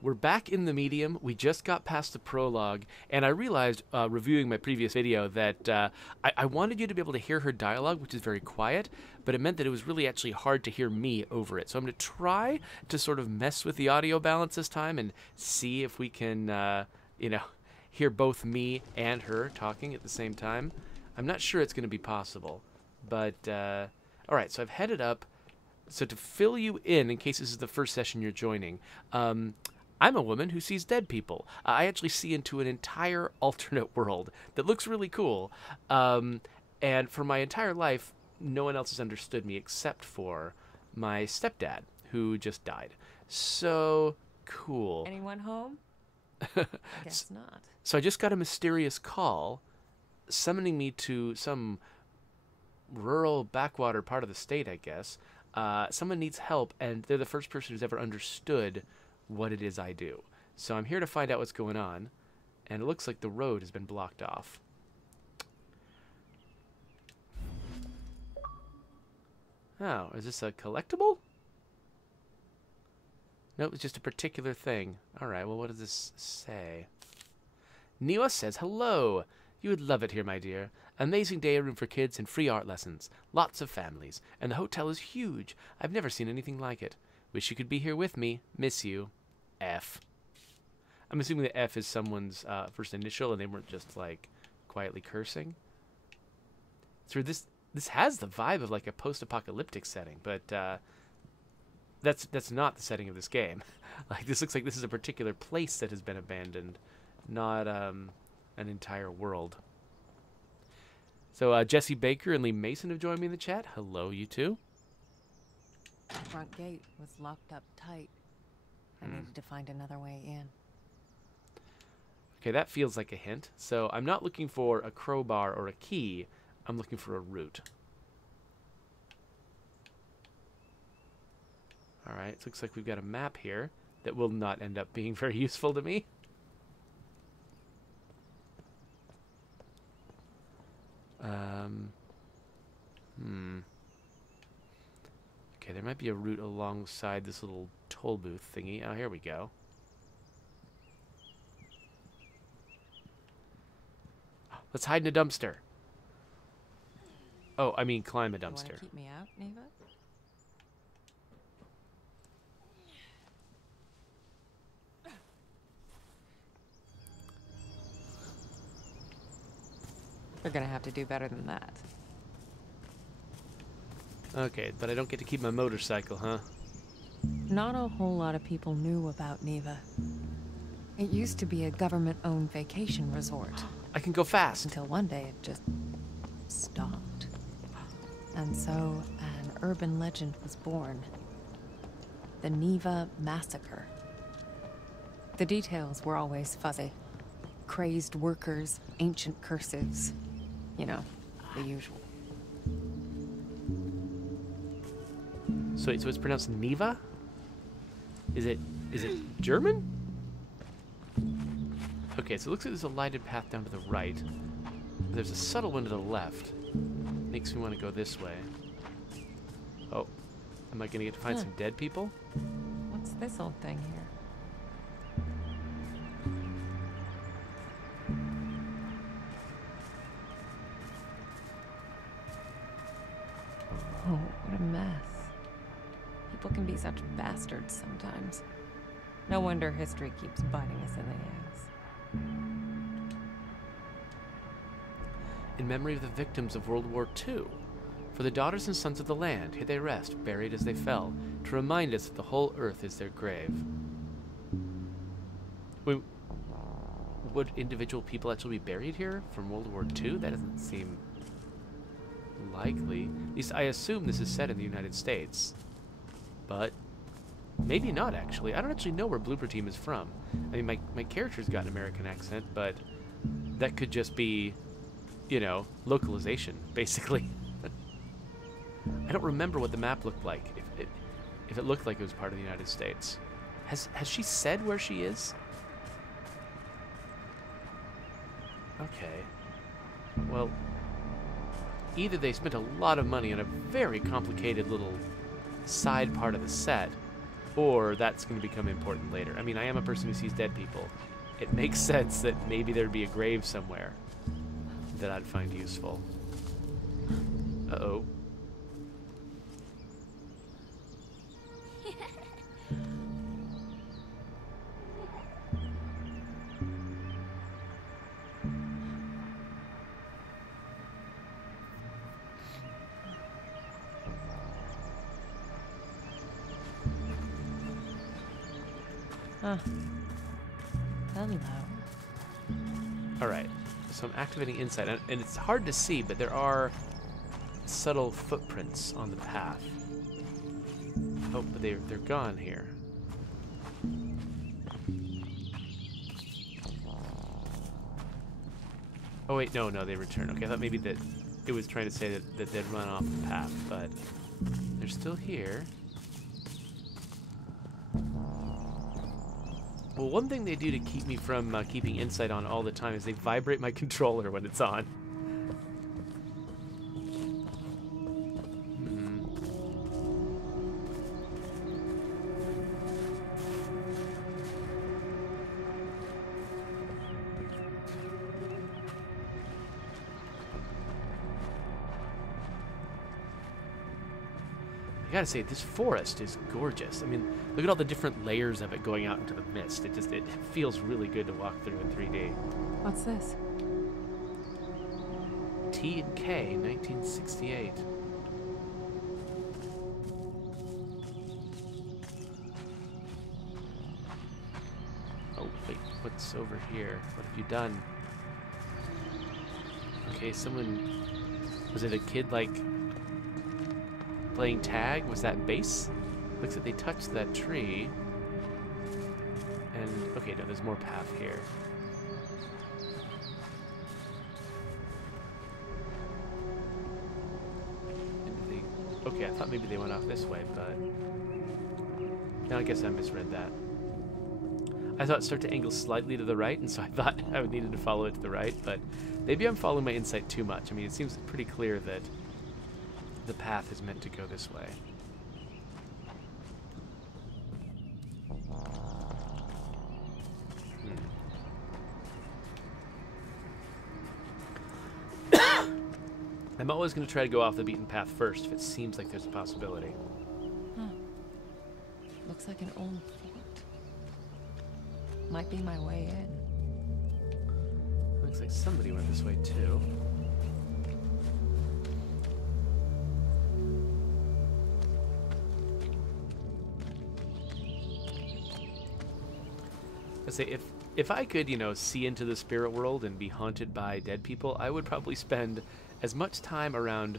We're back in the medium. We just got past the prologue, and I realized, reviewing my previous video, that I wanted you to be able to hear her dialogue, which is very quiet, but it meant that it was really actually hard to hear me over it. So I'm going to try to sort of mess with the audio balance this time and see if we can, hear both me and her talking at the same time. I'm not sure it's going to be possible, but all right. So I've headed up. So to fill you in case this is the first session you're joining, I'm a woman who sees dead people. I actually see into an entire alternate world that looks really cool. And for my entire life, no one else has understood me except for my stepdad, who just died. So cool. Anyone home? I guess not. So I just got a mysterious call summoning me to some rural backwater part of the state, I guess. Someone needs help, and they're the first person who's ever understood what it is I do. So I'm here to find out what's going on, and it looks like the road has been blocked off. Oh, is this a collectible? Nope, it's just a particular thing. Alright, well, what does this say? Niwa says, hello! You would love it here, my dear. Amazing day room for kids and free art lessons. Lots of families. And the hotel is huge. I've never seen anything like it. Wish you could be here with me. Miss you. F. I'm assuming the F is someone's first initial and they weren't just, like, quietly cursing. So this has the vibe of, like, a post-apocalyptic setting, but that's not the setting of this game. Like, this looks like this is a particular place that has been abandoned, not an entire world. So Jesse Baker and Lee Mason have joined me in the chat. Hello, you two. The front gate was locked up tight. I needed to find another way in. Okay, that feels like a hint. So I'm not looking for a crowbar or a key. I'm looking for a route. Alright, it looks like we've got a map here that will not end up being very useful to me. Okay, there might be a route alongside this little toll booth thingy. Oh, here we go. Let's hide in a dumpster. Oh, I mean climb a dumpster. You want to keep me out, Neva? They're gonna have to do better than that. Okay, but I don't get to keep my motorcycle, huh? Not a whole lot of people knew about Neva. It used to be a government-owned vacation resort. I can go fast. Until one day it just stopped. And so an urban legend was born. The Neva Massacre. The details were always fuzzy. Crazed workers, ancient curses. You know, the usual. So it's pronounced Neva? Is it German? Okay, so it looks like there's a lighted path down to the right. There's a subtle one to the left. Makes me want to go this way. Oh, am I going to get to find some dead people? What's this old thing here? Oh, what a mess. People can be such bastards sometimes. No wonder history keeps biting us in the ass. In memory of the victims of World War II, for the daughters and sons of the land, here they rest, buried as they fell, to remind us that the whole earth is their grave. Wait, would individual people actually be buried here from World War II? That doesn't seem likely. At least I assume this is set in the United States. But maybe not, actually. I don't actually know where Blooper Team is from. I mean, my character's got an American accent, but that could just be, you know, localization, basically. I don't remember what the map looked like, if it looked like it was part of the United States. Has she said where she is? Okay. Well, either they spent a lot of money on a very complicated little side part of the set, or that's going to become important later. I mean, I am a person who sees dead people. It makes sense that maybe there'd be a grave somewhere that I'd find useful. Uh-oh. Hello. Alright, so I'm activating insight, and it's hard to see, but there are subtle footprints on the path. Oh, but they're gone here. Oh wait, no, they return. Okay, I thought maybe that it was trying to say that they'd run off the path, but they're still here. Well, one thing they do to keep me from keeping insight on all the time is they vibrate my controller when it's on. I gotta say, this forest is gorgeous. I mean, look at all the different layers of it going out into the mist. It feels really good to walk through in 3D. What's this? T and K, 1968. Oh, wait, what's over here? What have you done? Okay, someone... Was it a kid, like... playing tag? Was that base? Looks like they touched that tree. And, okay, no, there's more path here. Okay, I thought maybe they went off this way, but... now I guess I misread that. I thought it started to angle slightly to the right, and so I thought I would needed to follow it to the right, but maybe I'm following my insight too much. I mean, it seems pretty clear that the path is meant to go this way. I'm always going to try to go off the beaten path first if it seems like there's a possibility. Huh. Looks like an old fort. Might be my way in. Looks like somebody went this way too. I say, if I could, see into the spirit world and be haunted by dead people, I would probably spend as much time around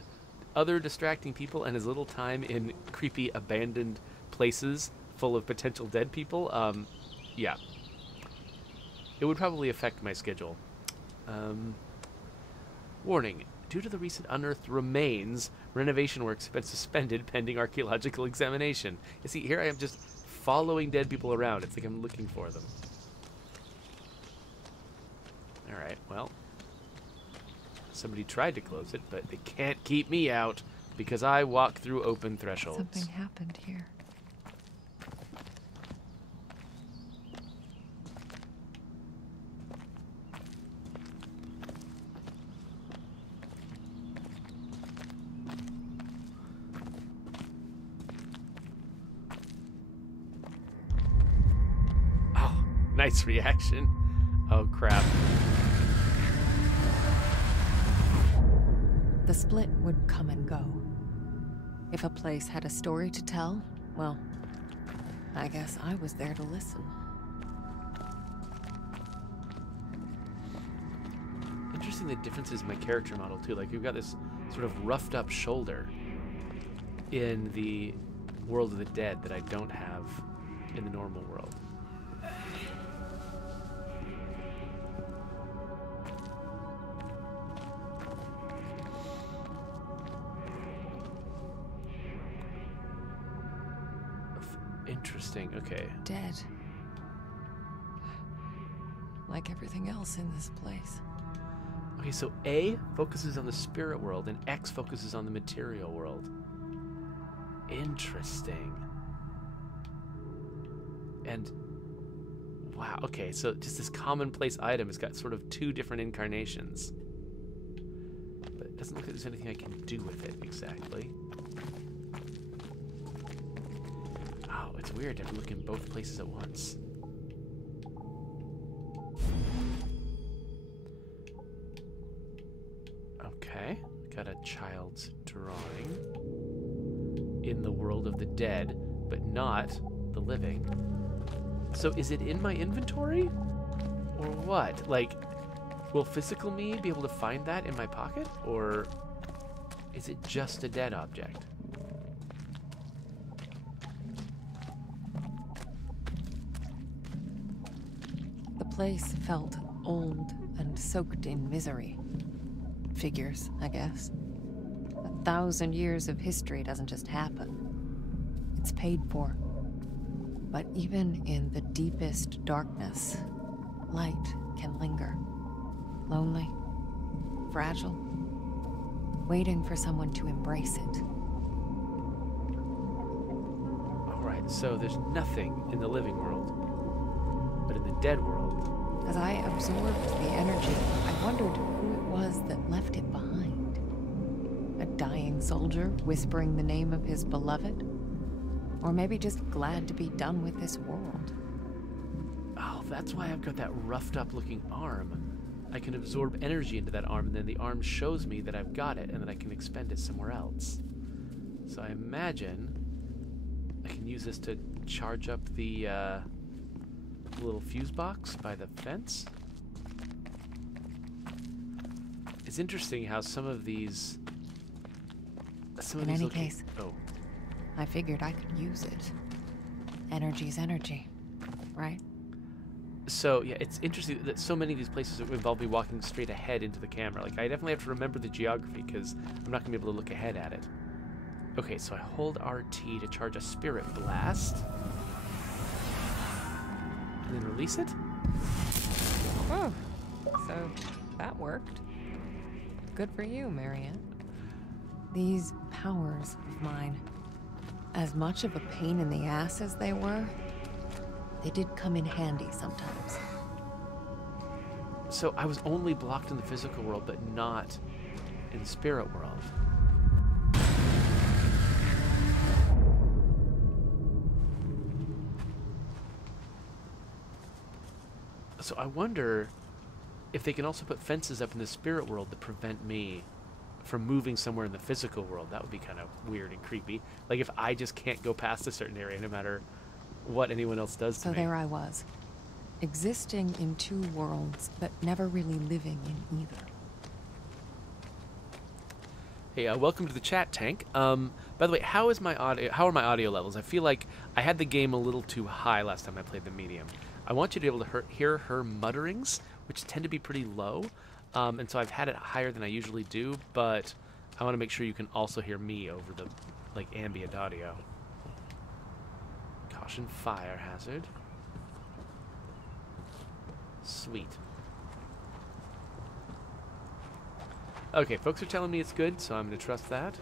other distracting people and as little time in creepy abandoned places full of potential dead people. Yeah. It would probably affect my schedule. Warning. Due to the recent unearthed remains, renovation works have been suspended pending archaeological examination. You see, here I am just following dead people around. It's like I'm looking for them. Alright, well. Somebody tried to close it, but they can't keep me out because I walk through open thresholds. Something happened here. Oh, nice reaction. Oh, crap. The split would come and go. If a place had a story to tell, well, I guess I was there to listen. Interesting the differences in my character model, too. Like, you've got this sort of roughed up shoulder in the world of the dead that I don't have in the normal world. Interesting, okay. Dead. Like everything else in this place. Okay, so A focuses on the spirit world and X focuses on the material world. Interesting. And wow, okay, so just this commonplace item has got sort of 2 different incarnations. But it doesn't look like there's anything I can do with it exactly. Oh, it's weird to have to look in both places at once. Okay, got a child's drawing in the world of the dead, but not the living. So is it in my inventory? Or what? Like, will physical me be able to find that in my pocket? Or is it just a dead object? The place felt old and soaked in misery. Figures, I guess. 1,000 years of history doesn't just happen. It's paid for. But even in the deepest darkness, light can linger. Lonely, fragile, waiting for someone to embrace it. Alright, so there's nothing in the living world, but in the dead world. As I absorbed the energy, I wondered who it was that left it behind. A dying soldier whispering the name of his beloved? Or maybe just glad to be done with this world. Oh, that's why I've got that roughed up looking arm. I can absorb energy into that arm, and then the arm shows me that I've got it, and then I can expend it somewhere else. So I imagine I can use this to charge up the little fuse box by the fence. It's interesting how some of these... In any case, I figured I could use it. Energy's energy, right? So, yeah, it's interesting that so many of these places involve me walking straight ahead into the camera. Like, I definitely have to remember the geography, because I'm not going to be able to look ahead at it. Okay, so I hold RT to charge a spirit blast. And then release it? Oh, so that worked. Good for you, Marianne. These powers of mine, as much of a pain in the ass as they were, they did come in handy sometimes. So I was only blocked in the physical world, but not in the spirit world. So I wonder if they can also put fences up in the spirit world to prevent me from moving somewhere in the physical world. That would be kind of weird and creepy. Like if I just can't go past a certain area no matter what anyone else does to me. So there I was, existing in 2 worlds, but never really living in either. Hey, welcome to the chat, Tank. By the way, how are my audio levels? I feel like I had the game a little too high last time I played the medium. I want you to be able to hear her mutterings, which tend to be pretty low. And so I've had it higher than I usually do, but I want to make sure you can also hear me over the ambient audio. Caution fire hazard. Sweet. Okay, folks are telling me it's good, so I'm going to trust that.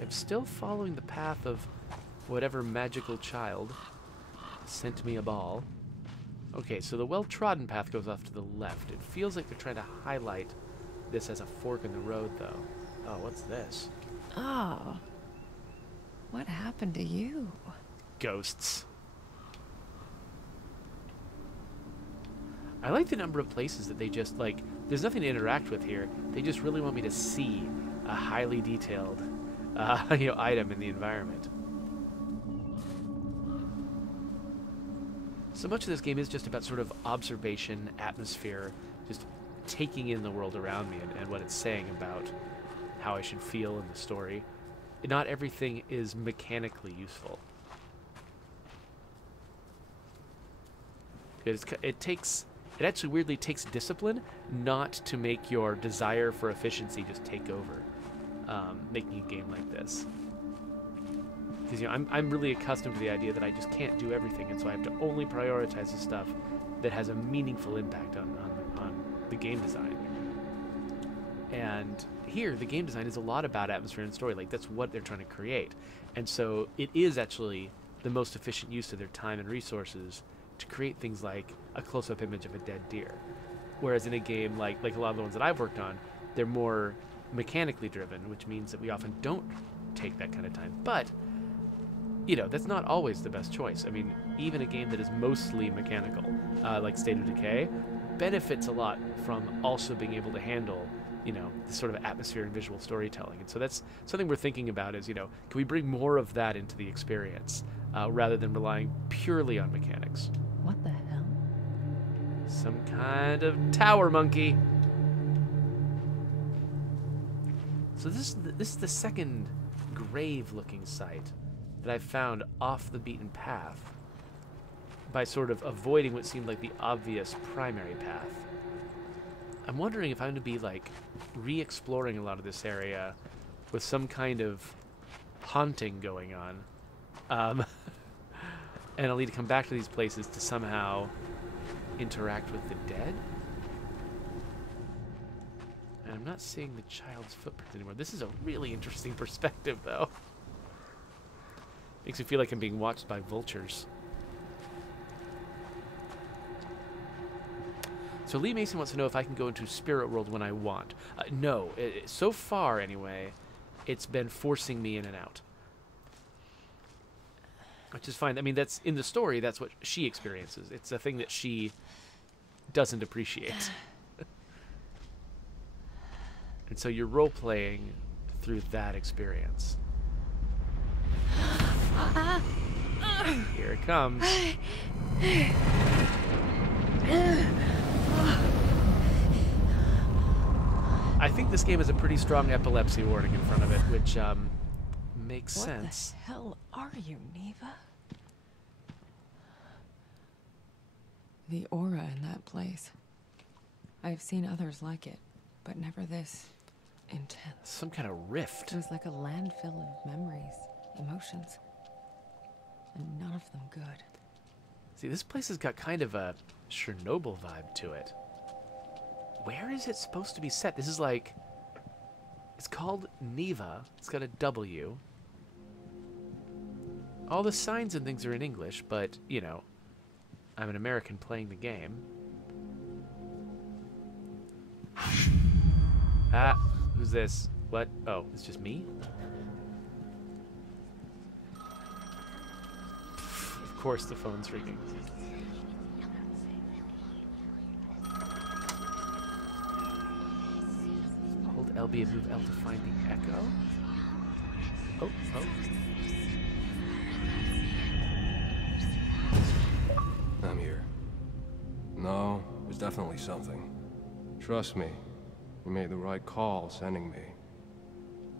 I'm still following the path of whatever magical child sent me a ball. Okay, so the well-trodden path goes off to the left. It feels like they're trying to highlight this as a fork in the road, though. Oh, what's this? Oh. What happened to you? Ghosts. I like the number of places that they just, there's nothing to interact with here. They just really want me to see a highly detailed, item in the environment. So much of this game is just about sort of observation, atmosphere, just taking in the world around me and what it's saying about how I should feel in the story. Not everything is mechanically useful. It actually weirdly takes discipline not to make your desire for efficiency just take over, making a game like this. Because I'm really accustomed to the idea that I just can't do everything, and so I have to only prioritize the stuff that has a meaningful impact on the game design. And here, the game design is a lot about atmosphere and story. Like, that's what they're trying to create. And so it is actually the most efficient use of their time and resources to create things like a close-up image of a dead deer. Whereas in a game like a lot of the ones that I've worked on, they're more mechanically driven, which means that we often don't take that kind of time. But, you know, that's not always the best choice. I mean, even a game that is mostly mechanical, like State of Decay, benefits a lot from also being able to handle, you know, this sort of atmosphere and visual storytelling. And so that's something we're thinking about is, you know, can we bring more of that into the experience rather than relying purely on mechanics? What the hell? Some kind of tower monkey. So this is the second grave-looking site that I've found off the beaten path by sort of avoiding what seemed like the obvious primary path. I'm wondering if I'm going to be like re-exploring a lot of this area with some kind of haunting going on. And I'll need to come back to these places to somehow interact with the dead. And I'm not seeing the child's footprints anymore. This is a really interesting perspective, though. Makes me feel like I'm being watched by vultures. So Lee Mason wants to know if I can go into Spirit World when I want. No. So far, anyway, it's been forcing me in and out. Which is fine. I mean, that's in the story, that's what she experiences. It's a thing that she doesn't appreciate. And so you're role-playing through that experience. Here it comes. I think this game has a pretty strong epilepsy warning in front of it, which makes sense. What the hell are you, Neva? The aura in that place. I've seen others like it, but never this intense. Some kind of rift. It was like a landfill of memories, emotions, and none of them good. See, this place has got kind of a Chernobyl vibe to it. Where is it supposed to be set? This is like... It's called Neva. It's got a W. All the signs and things are in English, but, you know, I'm an American playing the game. Ah, who's this? What? Oh, it's just me? Of course the phone's ringing. Hold LB and move L to find the echo. Oh, oh. I'm here. No, there's definitely something. Trust me, you made the right call sending me.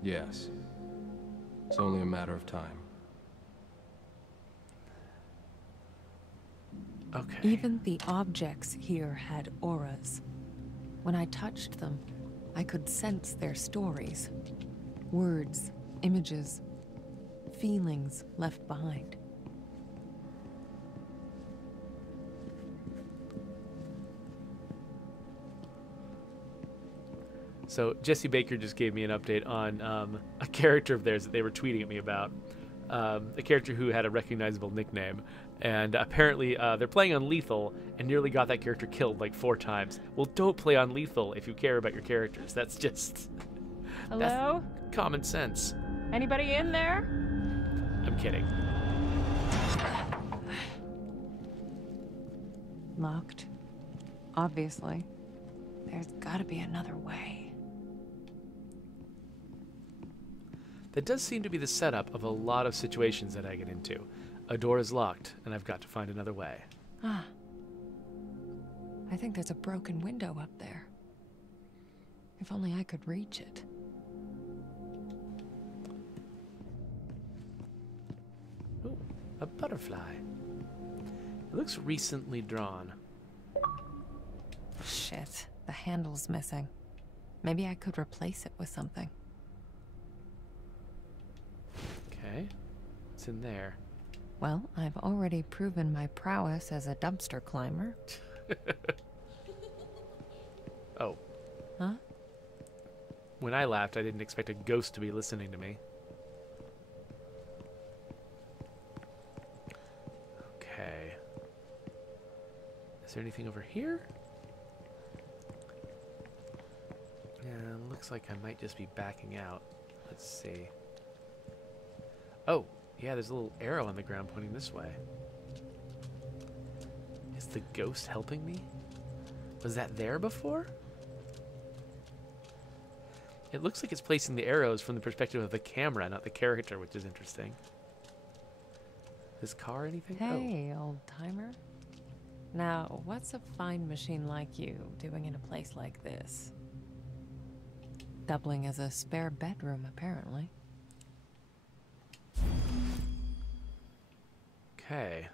Yes. It's only a matter of time. Okay. Even the objects here had auras. When I touched them, I could sense their stories. Words, images, feelings left behind. So Jesse Baker just gave me an update on a character of theirs that they were tweeting at me about. A character who had a recognizable nickname. And apparently they're playing on Lethal and nearly got that character killed like 4 times. Well, don't play on Lethal if you care about your characters. That's just... Hello? That's common sense. Anybody in there? I'm kidding. Locked. Obviously. There's gotta be another way. That does seem to be the setup of a lot of situations that I get into. A door is locked, and I've got to find another way. Ah. I think there's a broken window up there. If only I could reach it. Ooh, a butterfly. It looks recently drawn. Shit, the handle's missing. Maybe I could replace it with something. Okay. What's in there? Well, I've already proven my prowess as a dumpster climber. Oh. Huh? When I laughed, I didn't expect a ghost to be listening to me. Is there anything over here? Yeah, looks like I might just be backing out. Let's see. Oh, yeah, there's a little arrow on the ground pointing this way. Is the ghost helping me? Was that there before? It looks like it's placing the arrows from the perspective of the camera, not the character, which is interesting. This car, anything? Hey, old-timer. Now, what's a fine machine like you doing in a place like this? Doubling as a spare bedroom, apparently. Okay.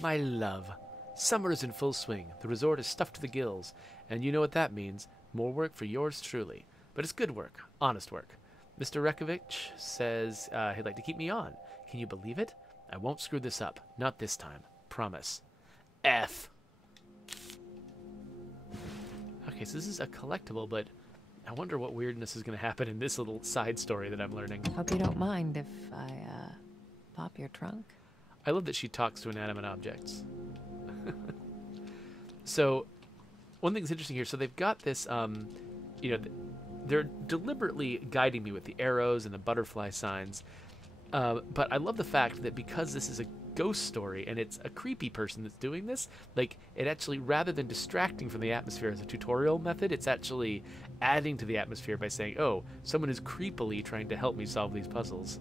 My love. Summer is in full swing. The resort is stuffed to the gills. And you know what that means. More work for yours truly. But it's good work. Honest work. Mr. Rekovich says he'd like to keep me on. Can you believe it? I won't screw this up. Not this time. Promise. F. Okay, so this is a collectible, but I wonder what weirdness is going to happen in this little side story that I'm learning. Hope you don't mind if I, pop your trunk. I love that she talks to inanimate objects. So, one thing that's interesting here, so they've got this, you know, they're deliberately guiding me with the arrows and the butterfly signs. But I love the fact that because this is a ghost story and it's a creepy person that's doing this, like, it actually, rather than distracting from the atmosphere as a tutorial method, it's actually adding to the atmosphere by saying, oh, someone is creepily trying to help me solve these puzzles.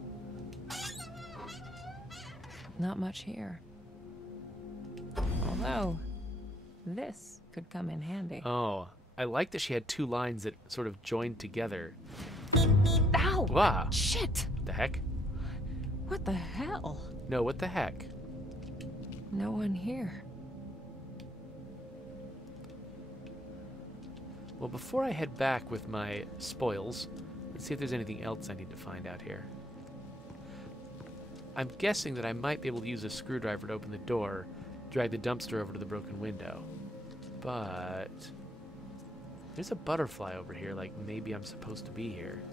Not much here. Although, this could come in handy. Oh, I like that she had two lines that sort of joined together. Ow! Wow. Shit! The heck? What the hell? No, what the heck? No one here. Well, before I head back with my spoils, let's see if there's anything else I need to find out here. I'm guessing that I might be able to use a screwdriver to open the door, drag the dumpster over to the broken window. But there's a butterfly over here, like maybe I'm supposed to be here.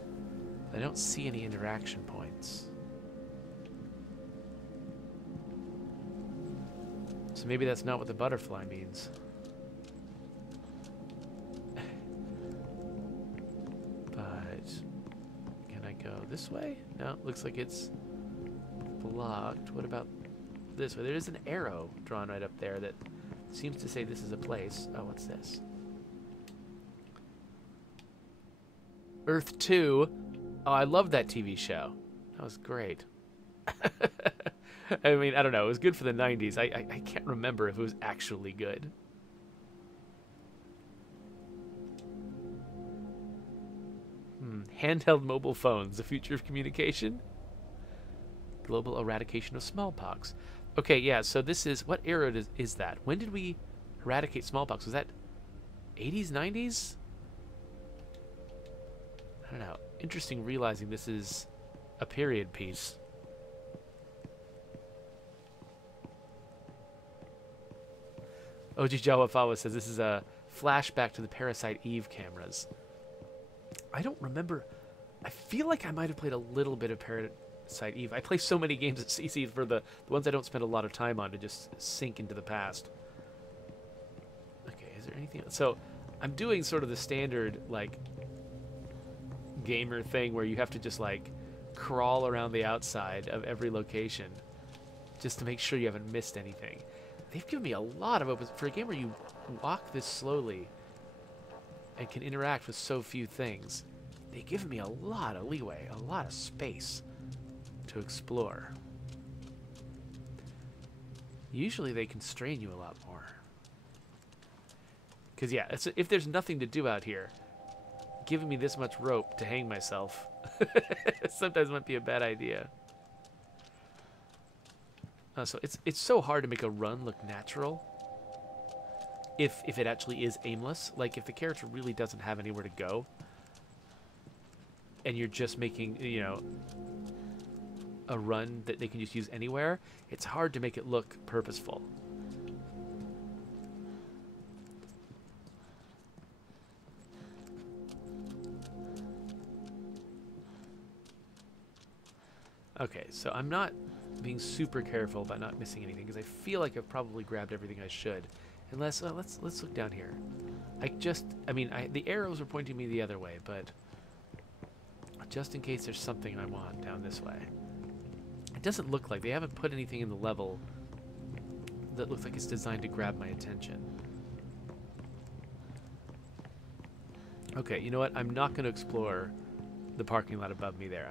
I don't see any interaction points. So maybe that's not what the butterfly means. But can I go this way? No, looks like it's blocked. What about this way? There is an arrow drawn right up there that seems to say this is a place. Oh, what's this? Earth 2. Oh, I love that TV show. That was great. I mean, I don't know. It was good for the 90s. I can't remember if it was actually good. Handheld mobile phones, the future of communication. Global eradication of smallpox. Okay, yeah, so this is... What era is that? When did we eradicate smallpox? Was that 80s, 90s? I don't know. Interesting realizing this is a period piece. Oji Jawafawa says this is a flashback to the Parasite Eve cameras. I don't remember. I feel like I might have played a little bit of Parasite Eve. I play so many games at CC for the ones I don't spend a lot of time on to just sink into the past. Okay, is there anything else? So I'm doing sort of the standard, like, gamer thing where you have to just, like, crawl around the outside of every location just to make sure you haven't missed anything. They've given me a lot of opens for a game where you walk this slowly and can interact with so few things. They give me a lot of leeway, a lot of space to explore. Usually they constrain you a lot more. Because yeah, if there's nothing to do out here, giving me this much rope to hang myself sometimes might be a bad idea. So it's so hard to make a run look natural if it actually is aimless. Like if the character really doesn't have anywhere to go and you're just making, you know, a run that they can just use anywhere, it's hard to make it look purposeful. Okay, so I'm not being super careful about not missing anything because I feel like I've probably grabbed everything I should. Unless, let's look down here. The arrows are pointing me the other way, but just in case there's something I want down this way. It doesn't look like they haven't put anything in the level that looks like it's designed to grab my attention. Okay, you know what? I'm not going to explore the parking lot above me there.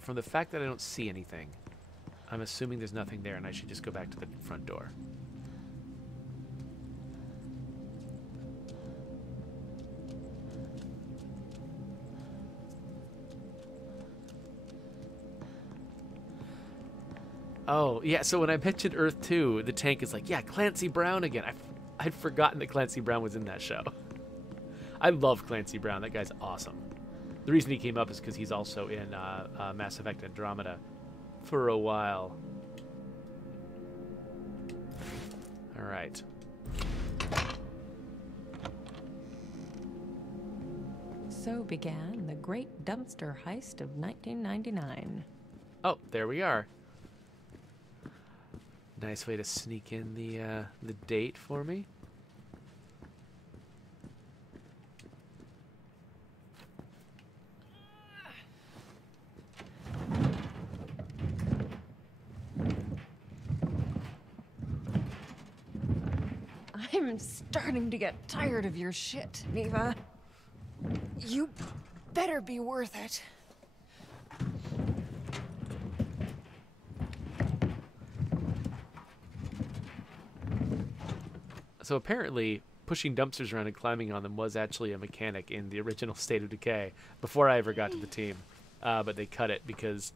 From the fact that I don't see anything, I'm assuming there's nothing there, and I should just go back to the front door. Oh, yeah, so when I mentioned Earth 2, the tank is like, yeah, Clancy Brown again. I'd forgotten that Clancy Brown was in that show. I love Clancy Brown. That guy's awesome. The reason he came up is because he's also in Mass Effect Andromeda for a while. All right. So began the great dumpster heist of 1999. Oh, there we are. Nice way to sneak in the date for me. I'm starting to get tired of your shit, Neva. You better be worth it. So apparently, pushing dumpsters around and climbing on them was actually a mechanic in the original State of Decay before I ever got to the team. But they cut it because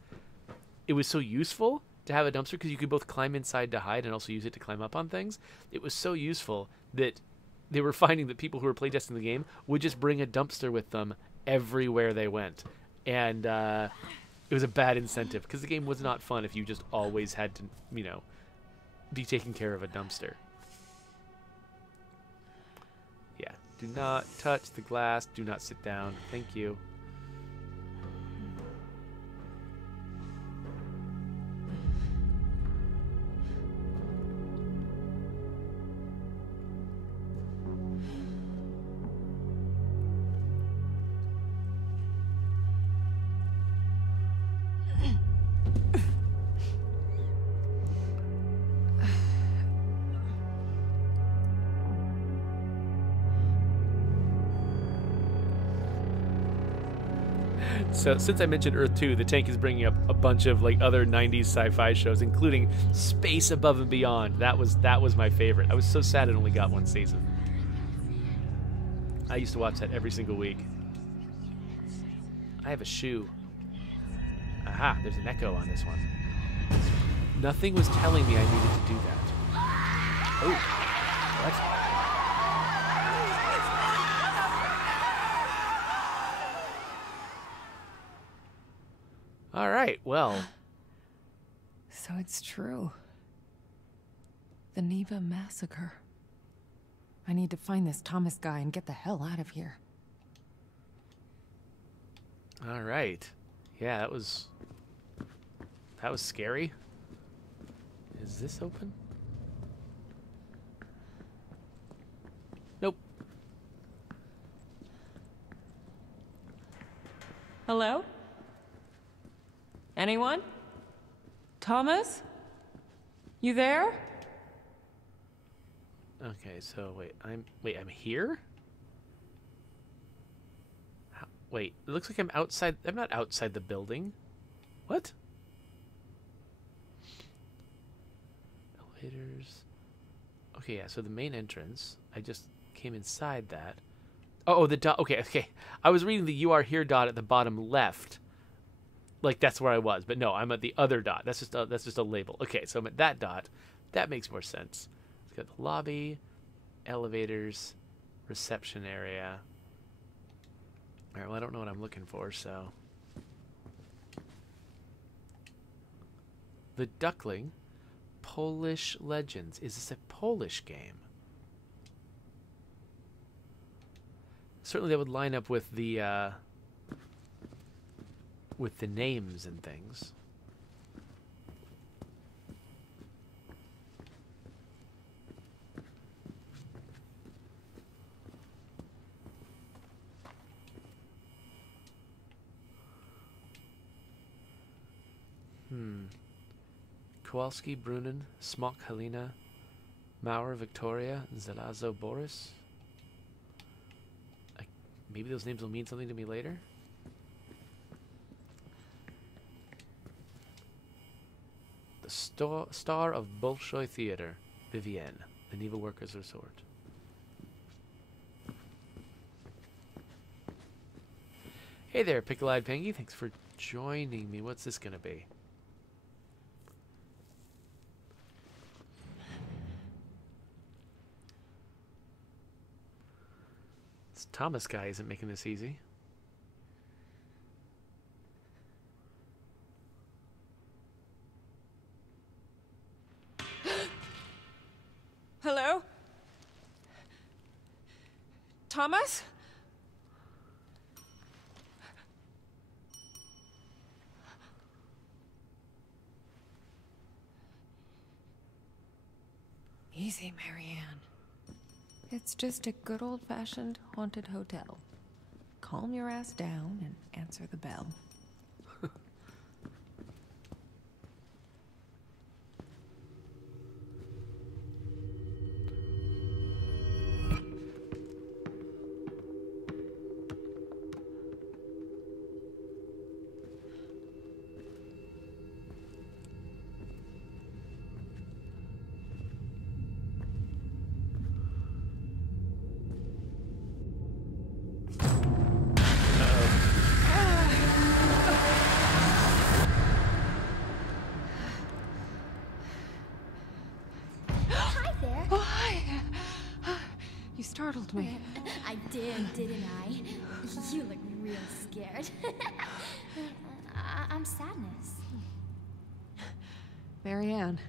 it was so useful to have a dumpster because you could both climb inside to hide and also use it to climb up on things. It was so useful that they were finding that people who were playtesting the game would just bring a dumpster with them everywhere they went. And it was a bad incentive because the game was not fun if you just always had to, be taking care of a dumpster. Yeah, do not touch the glass. Do not sit down. Thank you. So since I mentioned Earth 2, the tank is bringing up a bunch of other 90s sci-fi shows, including Space Above and Beyond. That was my favorite. I was so sad it only got one season. I used to watch that every single week. I have a shoe. Aha, there's an echo on this one. Nothing was telling me I needed to do that. Oh, what? All right, well. So it's true. The Neva massacre. I need to find this Thomas guy and get the hell out of here. All right. Yeah, that was scary. Is this open? Nope. Hello? Anyone? Thomas? You there? Okay, so wait, I'm here? Wait, it looks like I'm outside. I'm not outside the building. What? Elevators. Okay, yeah, so the main entrance. I just came inside that. Oh, the dot. Okay. I was reading the "You are here" dot at the bottom left. Like that's where I was, but no, I'm at the other dot. That's just a label. Okay, so I'm at that dot. That makes more sense. It's got the lobby, elevators, reception area. All right, well, I don't know what I'm looking for, so. The Duckling, Polish Legends. Is this a Polish game? Certainly that would line up with the names and things. Kowalski, Brunnen, Smock, Helena, Maurer, Victoria, Zelazo, Boris. Maybe those names will mean something to me later? The star of Bolshoi Theater, Vivienne, the Neva Workers' Resort. Hey there, Pickle-Eyed Pengy. Thanks for joining me. What's this gonna be? This Thomas guy isn't making this easy. Hello? Thomas? Easy, Marianne. It's just a good old-fashioned haunted hotel. Calm your ass down and answer the bell. You startled me. I did, didn't I? You look real scared. I'm Sadness. Marianne.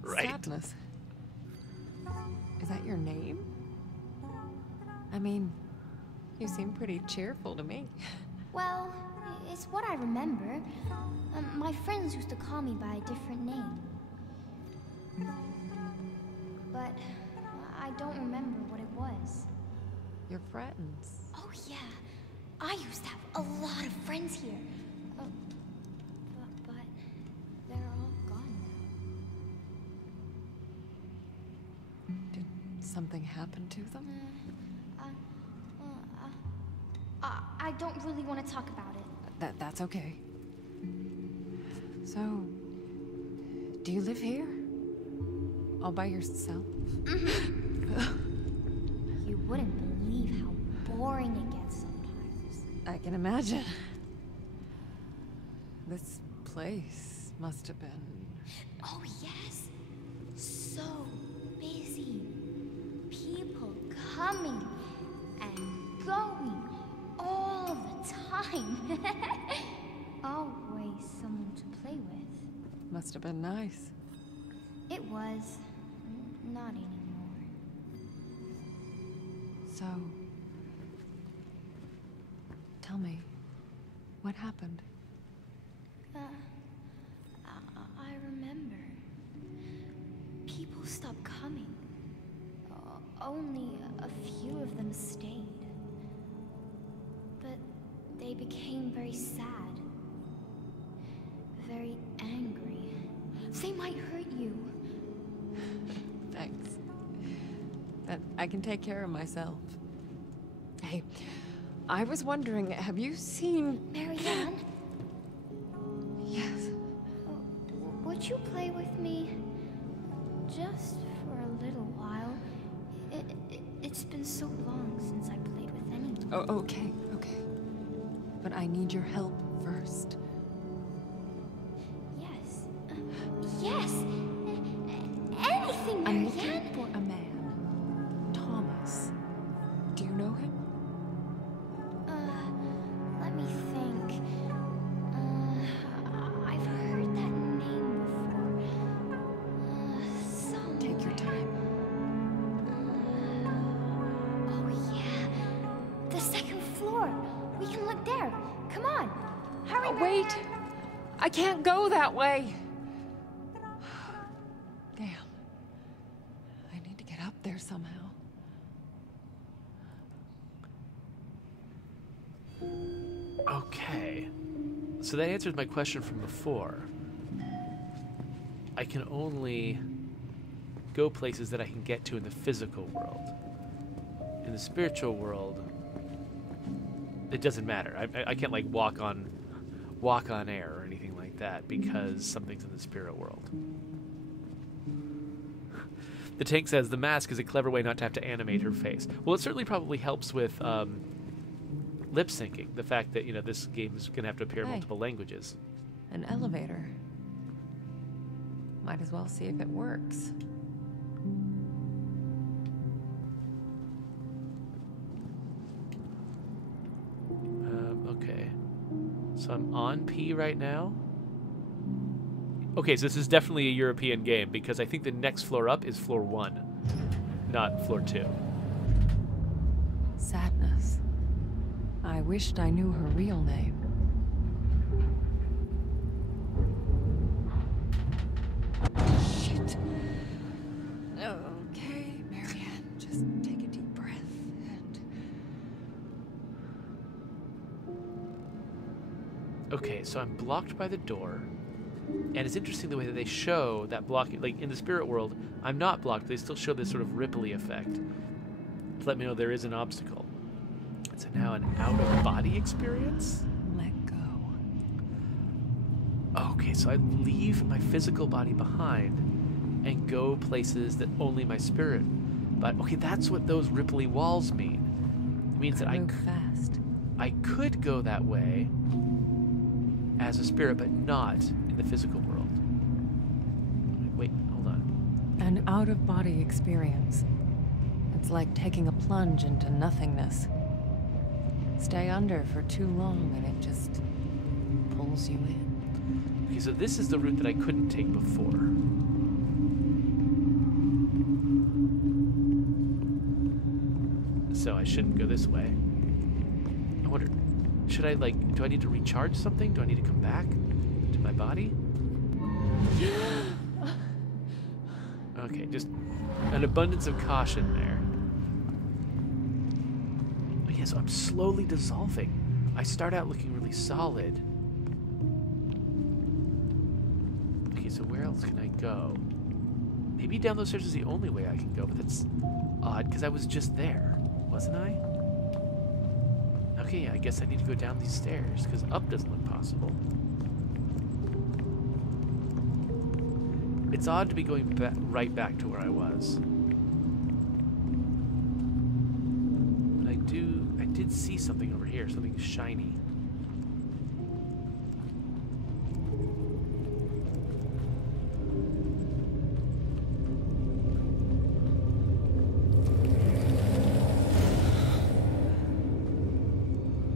Right. Sadness. Is that your name? I mean, you seem pretty cheerful to me. Well, it's what I remember. My friends used to call me by a different name. But I don't remember what it was. Your friends. Oh yeah, I used to have a lot of friends here. But they're all gone now. Did something happen to them? I don't really want to talk about it. That's okay. So, do you live here? All by yourself? You wouldn't believe how boring it gets sometimes. I can imagine. This place must have been... Oh yes, so busy. People coming and going all the time. Always someone to play with. Must have been nice. It was. Not anymore. So... tell me, what happened? I remember. People stopped coming. Only a few of them stayed. But they became very sad. Very angry. They might hurt you. Thanks. But I can take care of myself. Hey, I was wondering, have you seen... Marianne? Yes. Would you play with me? Just for a little while. It's been so long since I played with anyone. Oh, okay. But I need your help first. Yes. Yes! Anything, I'm Marianne! looking for a man. Thomas. Do you know him? Let me think. I've heard that name before. Take your time. Oh yeah. The second floor. We can look there. Come on. Hurry, Wait! Marianne. I can't go that way! Damn. I need to get up there somehow. Okay. So that answers my question from before. I can only go places that I can get to in the physical world. In the spiritual world, it doesn't matter. I can't like walk on air or anything like that because something's in the spirit world. The tank says the mask is a clever way not to have to animate her face. Well, it certainly probably helps with lip syncing. The fact that, you know, this game is going to have to appear in multiple languages. An elevator. Might as well see if it works. Okay. So I'm on P right now. Okay, so this is definitely a European game because I think the next floor up is floor 1, not floor 2. Sadness. I wished I knew her real name. Shit. Okay, Marianne, just take a deep breath and... Okay, so I'm blocked by the door. And it's interesting the way that they show that blocking, like in the spirit world, I'm not blocked. They still show this sort of ripply effect to let me know there is an obstacle. So now an out-of-body experience? Let go. Okay, so I leave my physical body behind and go places that only my spirit. But okay, that's what those ripply walls mean. It means that Move fast. I could go that way as a spirit, but not in the physical world. Wait, hold on. An out-of-body experience. It's like taking a plunge into nothingness. Stay under for too long and it just pulls you in. Okay, so this is the route that I couldn't take before. So I shouldn't go this way. I wonder, should I like, do I need to recharge something? Do I need to come back to my body? Okay, just an abundance of caution there. Oh, yeah, so I'm slowly dissolving. I start out looking really solid. Okay, so where else can I go? Maybe down those stairs is the only way I can go, but that's odd because I was just there, wasn't I? Okay, yeah, I guess I need to go down these stairs because up doesn't look possible. It's odd to be going right back to where I was. But I did see something over here, something shiny.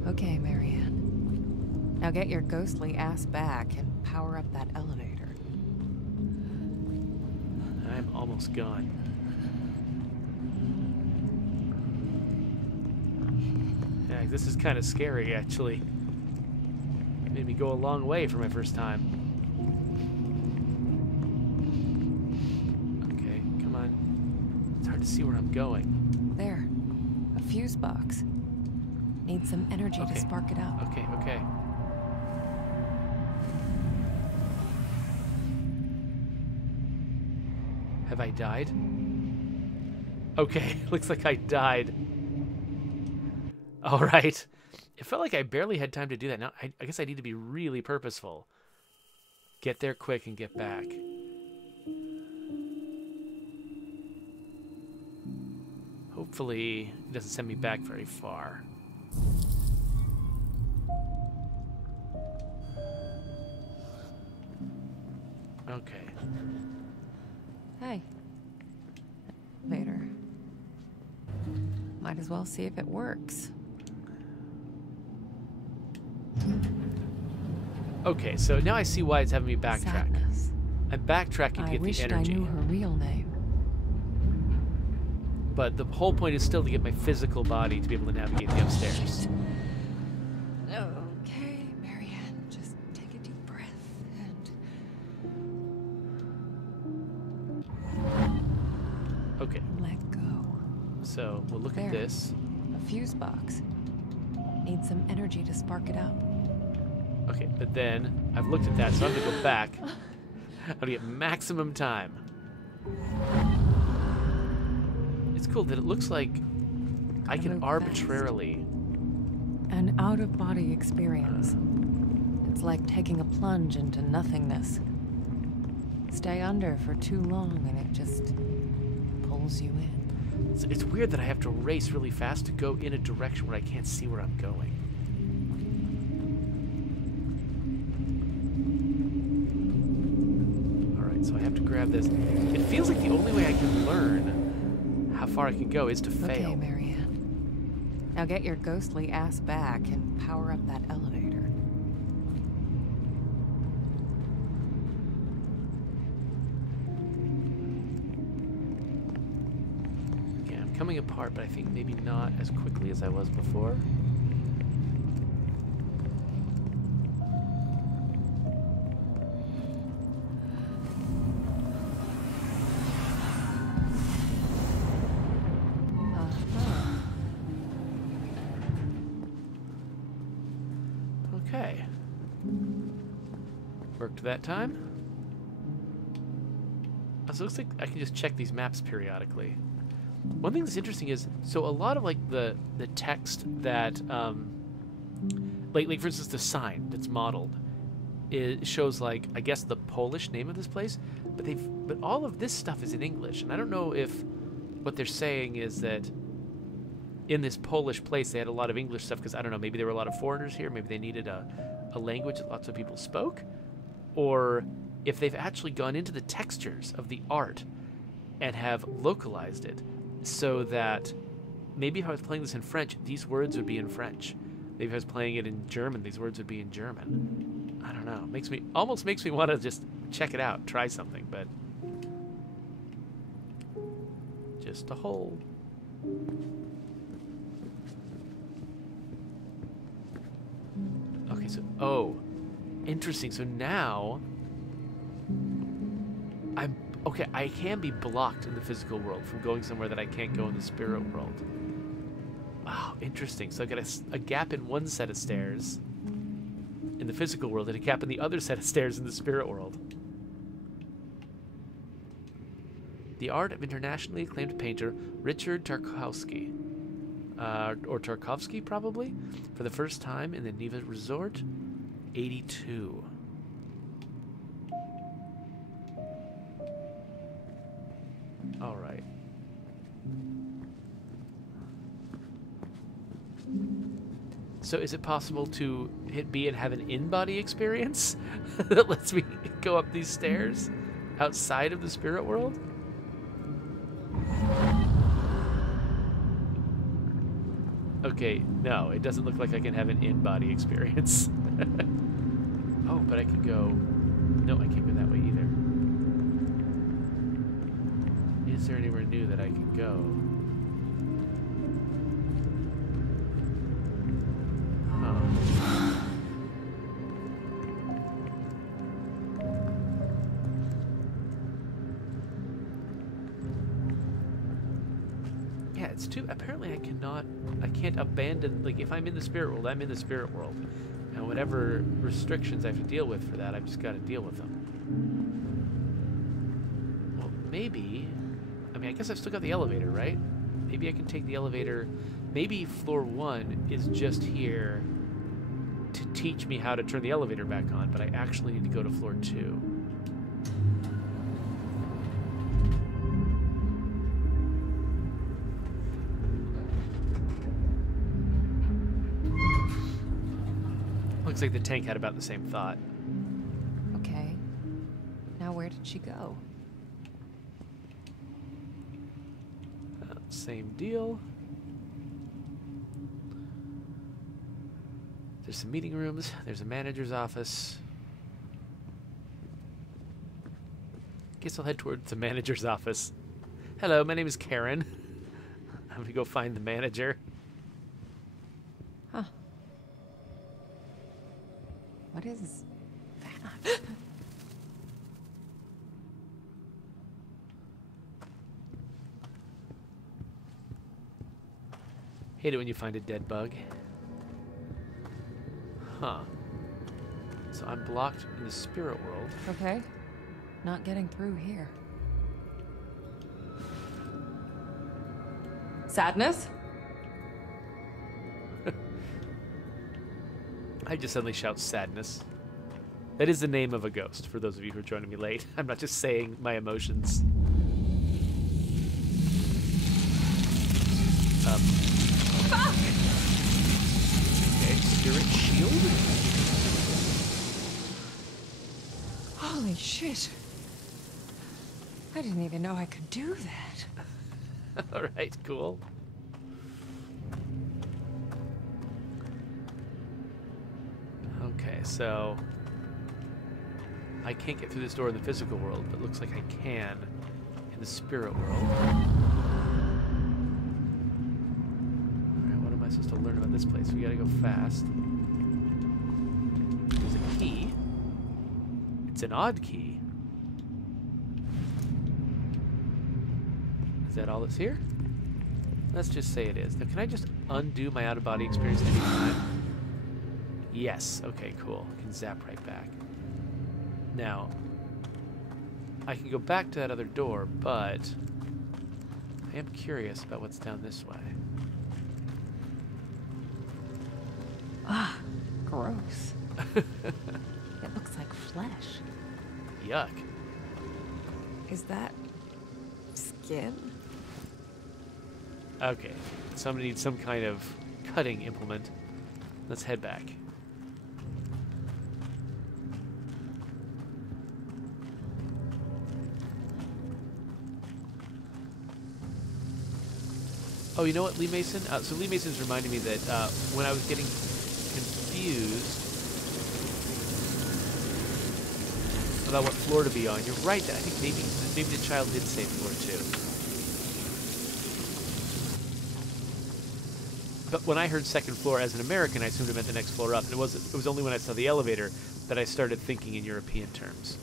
Okay, Marianne. Now get your ghostly ass back and power up that elevator. I'm almost gone. Yeah, this is kind of scary, actually. It made me go a long way for my first time. Okay, come on. It's hard to see where I'm going. There. A fuse box. Need some energy to spark it up. Okay, okay. Have I died? Okay, looks like I died. All right. It felt like I barely had time to do that. Now, I guess I need to be really purposeful. Get there quick and get back. Hopefully, it doesn't send me back very far. Okay. Hey. Later. Might as well see if it works. Okay, so now I see why it's having me backtrack. Sadness. I'm backtracking to I get the wished energy. I knew her real name. But the whole point is still to get my physical body to be able to navigate the upstairs. Okay, Marianne, just take a deep breath and... Okay, let go. so we'll look There. at this. A fuse box. Need some energy to spark it up. Okay, but then I've looked at that, so I'm gonna go back. I'm gonna get maximum time. It's cool that it looks like I Gotta can move arbitrarily. An out-of-body experience. It's like taking a plunge into nothingness. Stay under for too long and it just pulls you in. It's weird that I have to race really fast to go in a direction where I can't see where I'm going. Alright, so I have to grab this. It feels like the only way I can learn how far I can go is to fail. Okay, Marianne. Now get your ghostly ass back and power up that elevator. Yeah, I'm coming apart, but I think maybe not as quickly as I was before. Okay. Worked that time. So it looks like I can just check these maps periodically. One thing that's interesting is, so a lot of like the text that, like for instance the sign that's modeled, it shows like, I guess the Polish name of this place, but all of this stuff is in English, and I don't know if what they're saying is that in this Polish place they had a lot of English stuff because, I don't know, maybe there were a lot of foreigners here, maybe they needed a language that lots of people spoke, or if they've actually gone into the textures of the art and have localized it so that maybe if I was playing this in French, these words would be in French. Maybe if I was playing it in German, these words would be in German. I don't know. Almost makes me want to just check it out, try something, but just a hole. Okay, so, oh, interesting. So now okay, I can be blocked in the physical world from going somewhere that I can't go in the spirit world. Wow, interesting. So I got a gap in one set of stairs in the physical world and a gap in the other set of stairs in the spirit world. The art of internationally acclaimed painter Richard Tarkowski, or Tarkovsky probably, for the first time in the Neva Resort, 82. All right. So is it possible to hit B and have an in-body experience that lets me go up these stairs outside of the spirit world? Okay, no, it doesn't look like I can have an in-body experience. Oh, but I can go... No, I can't go that way either. Is there anywhere new that I can go? Huh. Yeah, it's too... Apparently I can't abandon... Like, if I'm in the spirit world, I'm in the spirit world. And whatever restrictions I have to deal with for that, I've just got to deal with them. Well, maybe... I mean, I guess I've still got the elevator, right? Maybe I can take the elevator... Maybe floor 1 is just here to teach me how to turn the elevator back on, but I actually need to go to floor 2. Looks like the tank had about the same thought. Okay. Now where did she go? Same deal. There's some meeting rooms. There's a manager's office. Guess I'll head towards the manager's office. Hello, my name is Karen. I'm gonna go find the manager. Huh. What is that? Hate it when you find a dead bug. Huh. So I'm blocked in the spirit world. Okay. Not getting through here. Sadness? I just suddenly shout sadness. That is the name of a ghost, for those of you who are joining me late. I'm not just saying my emotions. Fuck! Okay, spirit shield? Holy shit. I didn't even know I could do that. Alright, cool. Okay, so I can't get through this door in the physical world, but it looks like I can in the spirit world. Alright, what am I supposed to learn about this place? We gotta go fast. There's a key. It's an odd key. Is that all that's here? Let's just say it is. Now, can I just undo my out-of-body experience at any time? Yes. Okay, cool. I can zap right back. Now, I can go back to that other door, but I am curious about what's down this way. Ah, gross. It looks like flesh. Yuck. Is that skin? Okay, somebody needs some kind of cutting implement. Let's head back. Oh, you know what, Lee Mason? So Lee Mason's reminding me that when I was getting confused about what floor to be on, you're right. I think maybe the child did say floor 2. But when I heard second floor as an American, I assumed it meant the next floor up. And it was only when I saw the elevator that I started thinking in European terms.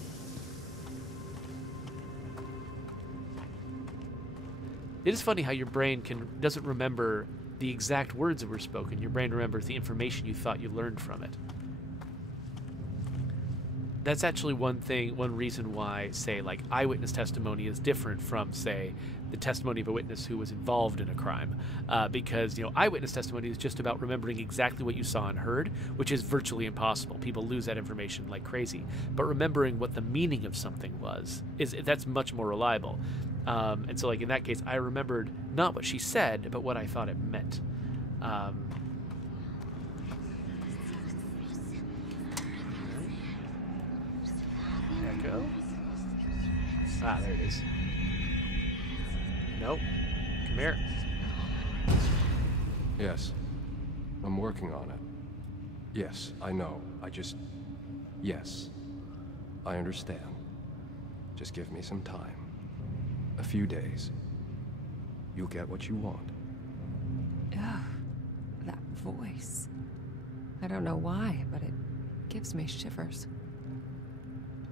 It is funny how your brain doesn't remember the exact words that were spoken. Your brain remembers the information you thought you learned from it. That's actually one reason why, say, like, eyewitness testimony is different from, say, the testimony of a witness who was involved in a crime. Because, eyewitness testimony is just about remembering exactly what you saw and heard, which is virtually impossible. People lose that information like crazy. But remembering what the meaning of something was, that's much more reliable. And so, like, in that case, I remembered not what she said, but what I thought it meant. Echo. Ah, there it is. Nope. Come here. Yes. I'm working on it. Yes, I know. Yes. I understand. Just give me some time. A few days. You'll get what you want. Ugh, that voice. I don't know why, but it gives me shivers.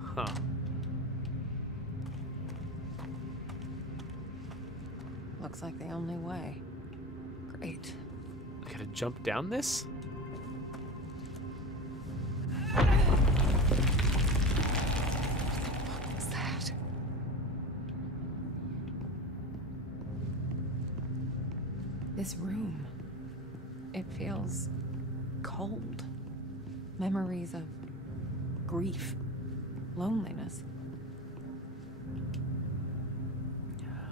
Huh. Looks like the only way. Great. I gotta jump down this? What was that? This room. It feels cold. Memories of grief, loneliness.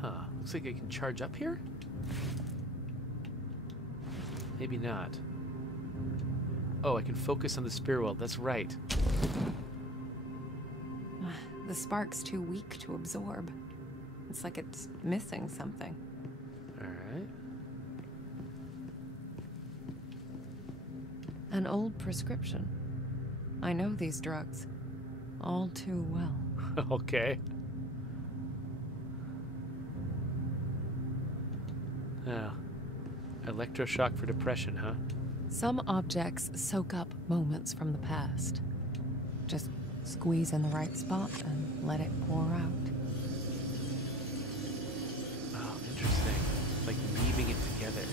Huh. Looks like I can charge up here? Maybe not. Oh, I can focus on the spirit world. That's right. The spark's too weak to absorb. It's like it's missing something. Alright. An old prescription. I know these drugs all too well. Okay. Oh. Electroshock for depression, huh? Some objects soak up moments from the past. Just squeeze in the right spot and let it pour out. Oh, interesting. Like weaving it together.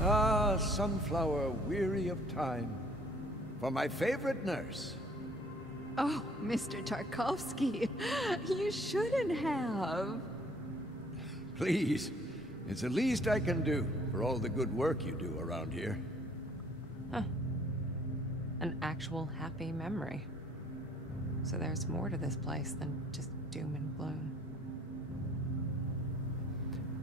Ah, sunflower, weary of time. for my favorite nurse. Oh, Mr. Tarkovsky, you shouldn't have. Please, it's the least I can do for all the good work you do around here. Huh. An actual happy memory. So there's more to this place than just doom and gloom.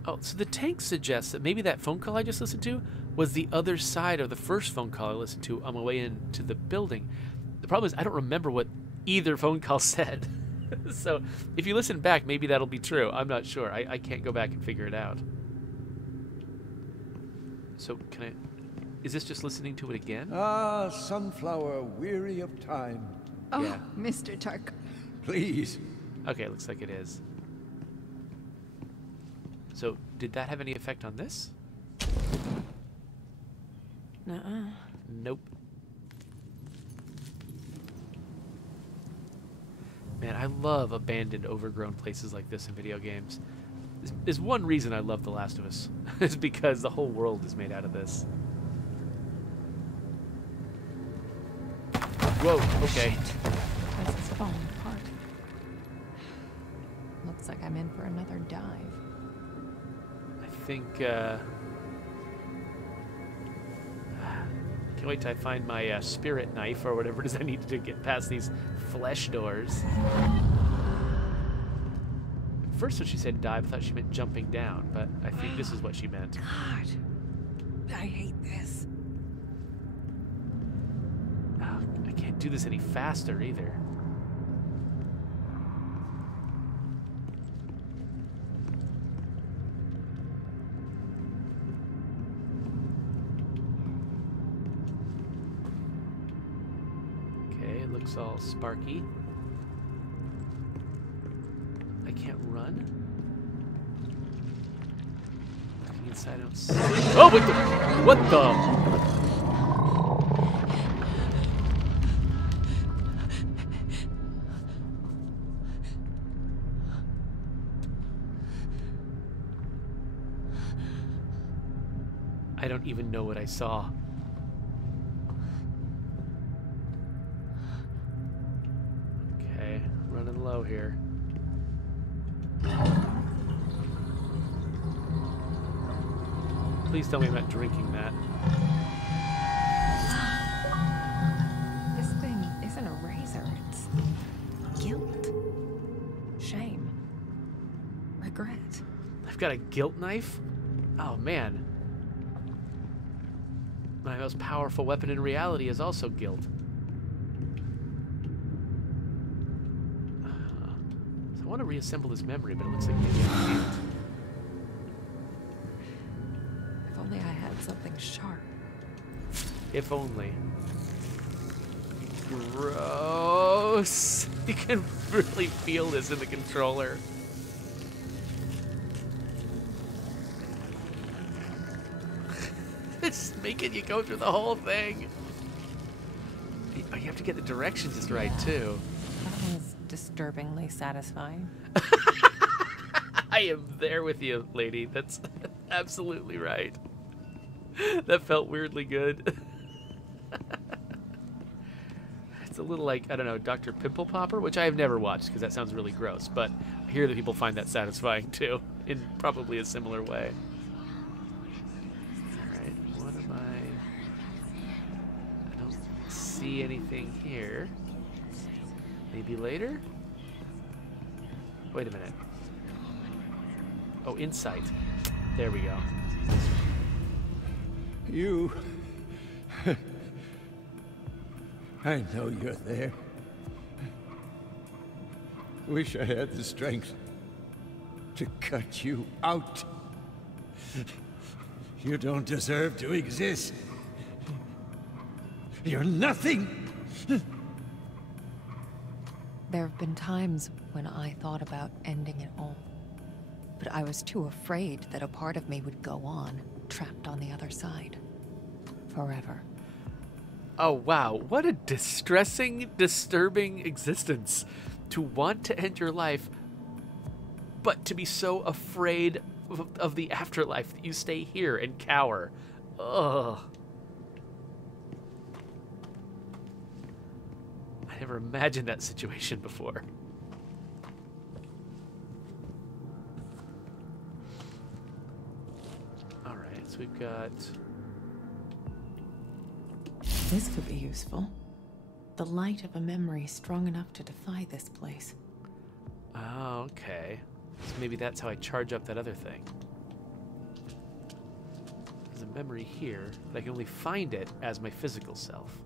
Oh, so the tank suggests that maybe that phone call I just listened to was the other side of the first phone call I listened to on my way into the building. The problem is I don't remember what either phone call said. So if you listen back, maybe that'll be true. I'm not sure. I can't go back and figure it out. So can I... Is this just listening to it again? Ah, sunflower, weary of time. Oh, Yeah. Mr. Tark. Please. Okay, looks like it is. So did that have any effect on this? Nuh-uh. Nope. Man, I love abandoned, overgrown places like this in video games. There's one reason I love The Last of Us. Is because the whole world is made out of this. Whoa, okay. This is falling apart. Looks like I'm in for another dive. I think, can't wait till I find my spirit knife or whatever it is I need to get past these flesh doors. At first when she said dive, I thought she meant jumping down, but I think this is what she meant. God, I hate this. Oh, I can't do this any faster either. Looks all sparky. I can't run. Looking inside, I don't see. Oh, what the? I don't even know what I saw. Running low here. Please tell me I'm not drinking that. This thing isn't a razor. It's guilt. Shame. Regret. I've got a guilt knife? Oh, man. My most powerful weapon in reality is also guilt. I want to reassemble this memory, but it looks like maybe I can't. If only I had something sharp. If only. Gross. You can really feel this in the controller. It's making you go through the whole thing. Oh, you have to get the directions just right, too. That was disturbingly satisfying. I am there with you, lady. That's absolutely right. That felt weirdly good. It's a little like, I don't know, Dr. Pimple Popper, which I have never watched because that sounds really gross, but I hear that people find that satisfying too, in probably a similar way. Alright, what am I don't see anything here. Maybe later? Wait a minute. Oh, insight. There we go. You... I know you're there. Wish I had the strength to cut you out. You don't deserve to exist. You're nothing. There have been times when I thought about ending it all. But I was too afraid that a part of me would go on, trapped on the other side. Forever. Oh, wow. What a distressing, disturbing existence. To want to end your life, but to be so afraid of the afterlife that you stay here and cower. Ugh. never imagined that situation before. Alright, so we've got... This could be useful. The light of a memory strong enough to defy this place. Oh, okay. So maybe that's how I charge up that other thing. There's a memory here, but I can only find it as my physical self.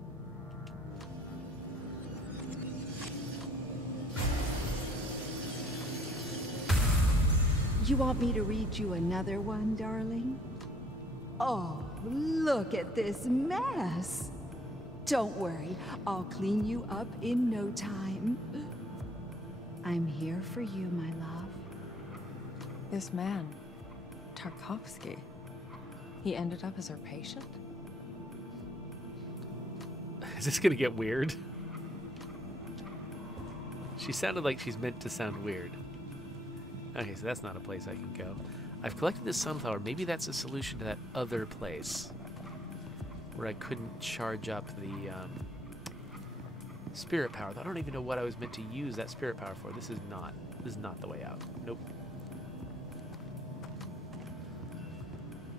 You want me to read you another one, darling? Oh, look at this mess. Don't worry, I'll clean you up in no time. I'm here for you, my love. This man, Tarkovsky, he ended up as her patient? Is this gonna get weird? She sounded like she's meant to sound weird. Okay, so that's not a place I can go. I've collected this sunflower. Maybe that's a solution to that other place where I couldn't charge up the spirit power. I don't even know what I was meant to use that spirit power for. This is not the way out. Nope.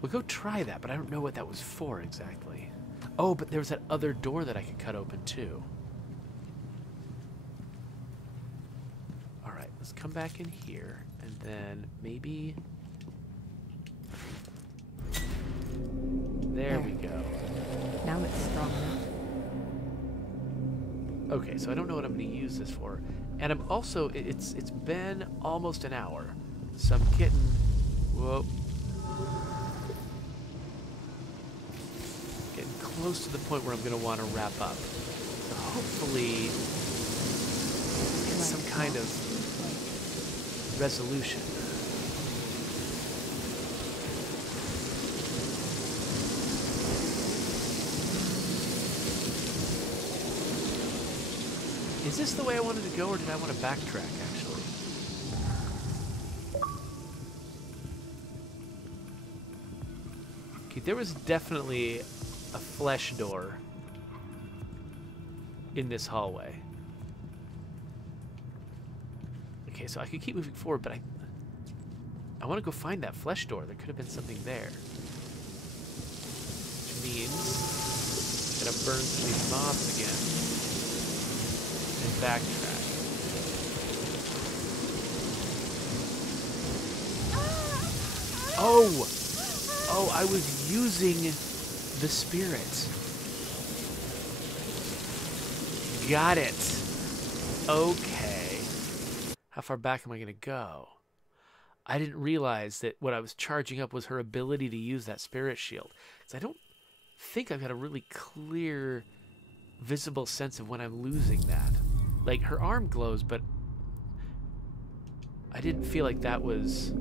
We'll go try that, but I don't know what that was for exactly. Oh, but there was that other door that I could cut open too. Alright, let's come back in here, and then maybe... There we go. Now it's strong enough. Okay, so I don't know what I'm going to use this for. And I'm also, it's been almost an hour. So I'm getting, whoa. Getting close to the point where I'm going to want to wrap up. So hopefully, get some kind of resolution. Is this the way I wanted to go, or did I want to backtrack, actually? Okay, there was definitely a flesh door in this hallway. Okay, so I could keep moving forward, but I want to go find that flesh door. There could have been something there. Which means I'm going to burn through these moths again. And backtrack. Oh, I was using the spirit. Got it. Okay. How far back am I going to go? I didn't realize that what I was charging up was her ability to use that spirit shield. Because I don't think I've got a really clear, visible sense of when I'm losing that. Like, her arm glows, but I didn't feel like that was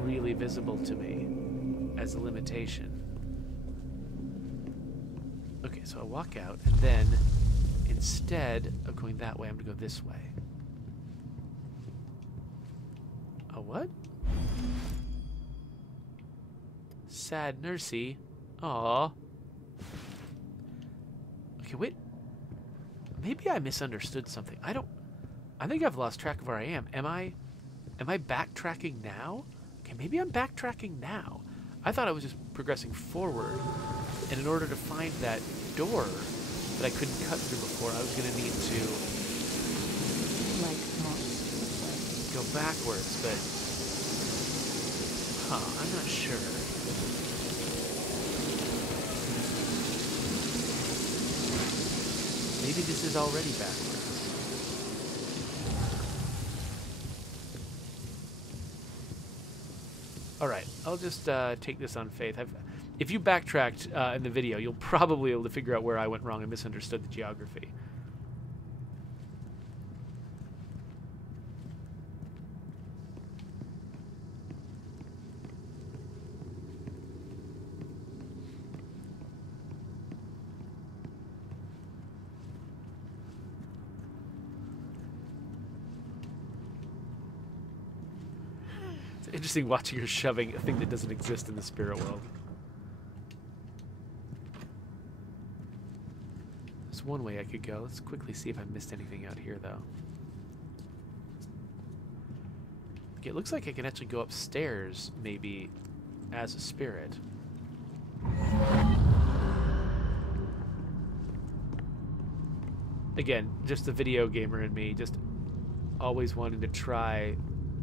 really visible to me as a limitation. Okay, so I walk out, and then instead of going that way, I'm gonna go this way. Oh, what? Sad Nursey. Aww. Okay, wait. Maybe I misunderstood something. I think I've lost track of where I am. Am I backtracking now? Okay, maybe I'm backtracking now. I thought I was just progressing forward. And in order to find that door that I couldn't cut through before, I was going to need to Like moths. go backwards, but I'm not sure. Maybe this is already backwards. Alright, I'll just take this on faith. If you backtracked in the video, you'll probably be able to figure out where I went wrong and misunderstood the geography. It's interesting watching her shoving a thing that doesn't exist in the spirit world. one way I could go. Let's quickly see if I missed anything out here, though. Okay, it looks like I can actually go upstairs, maybe, as a spirit. Again, just the video gamer in me, just always wanting to try,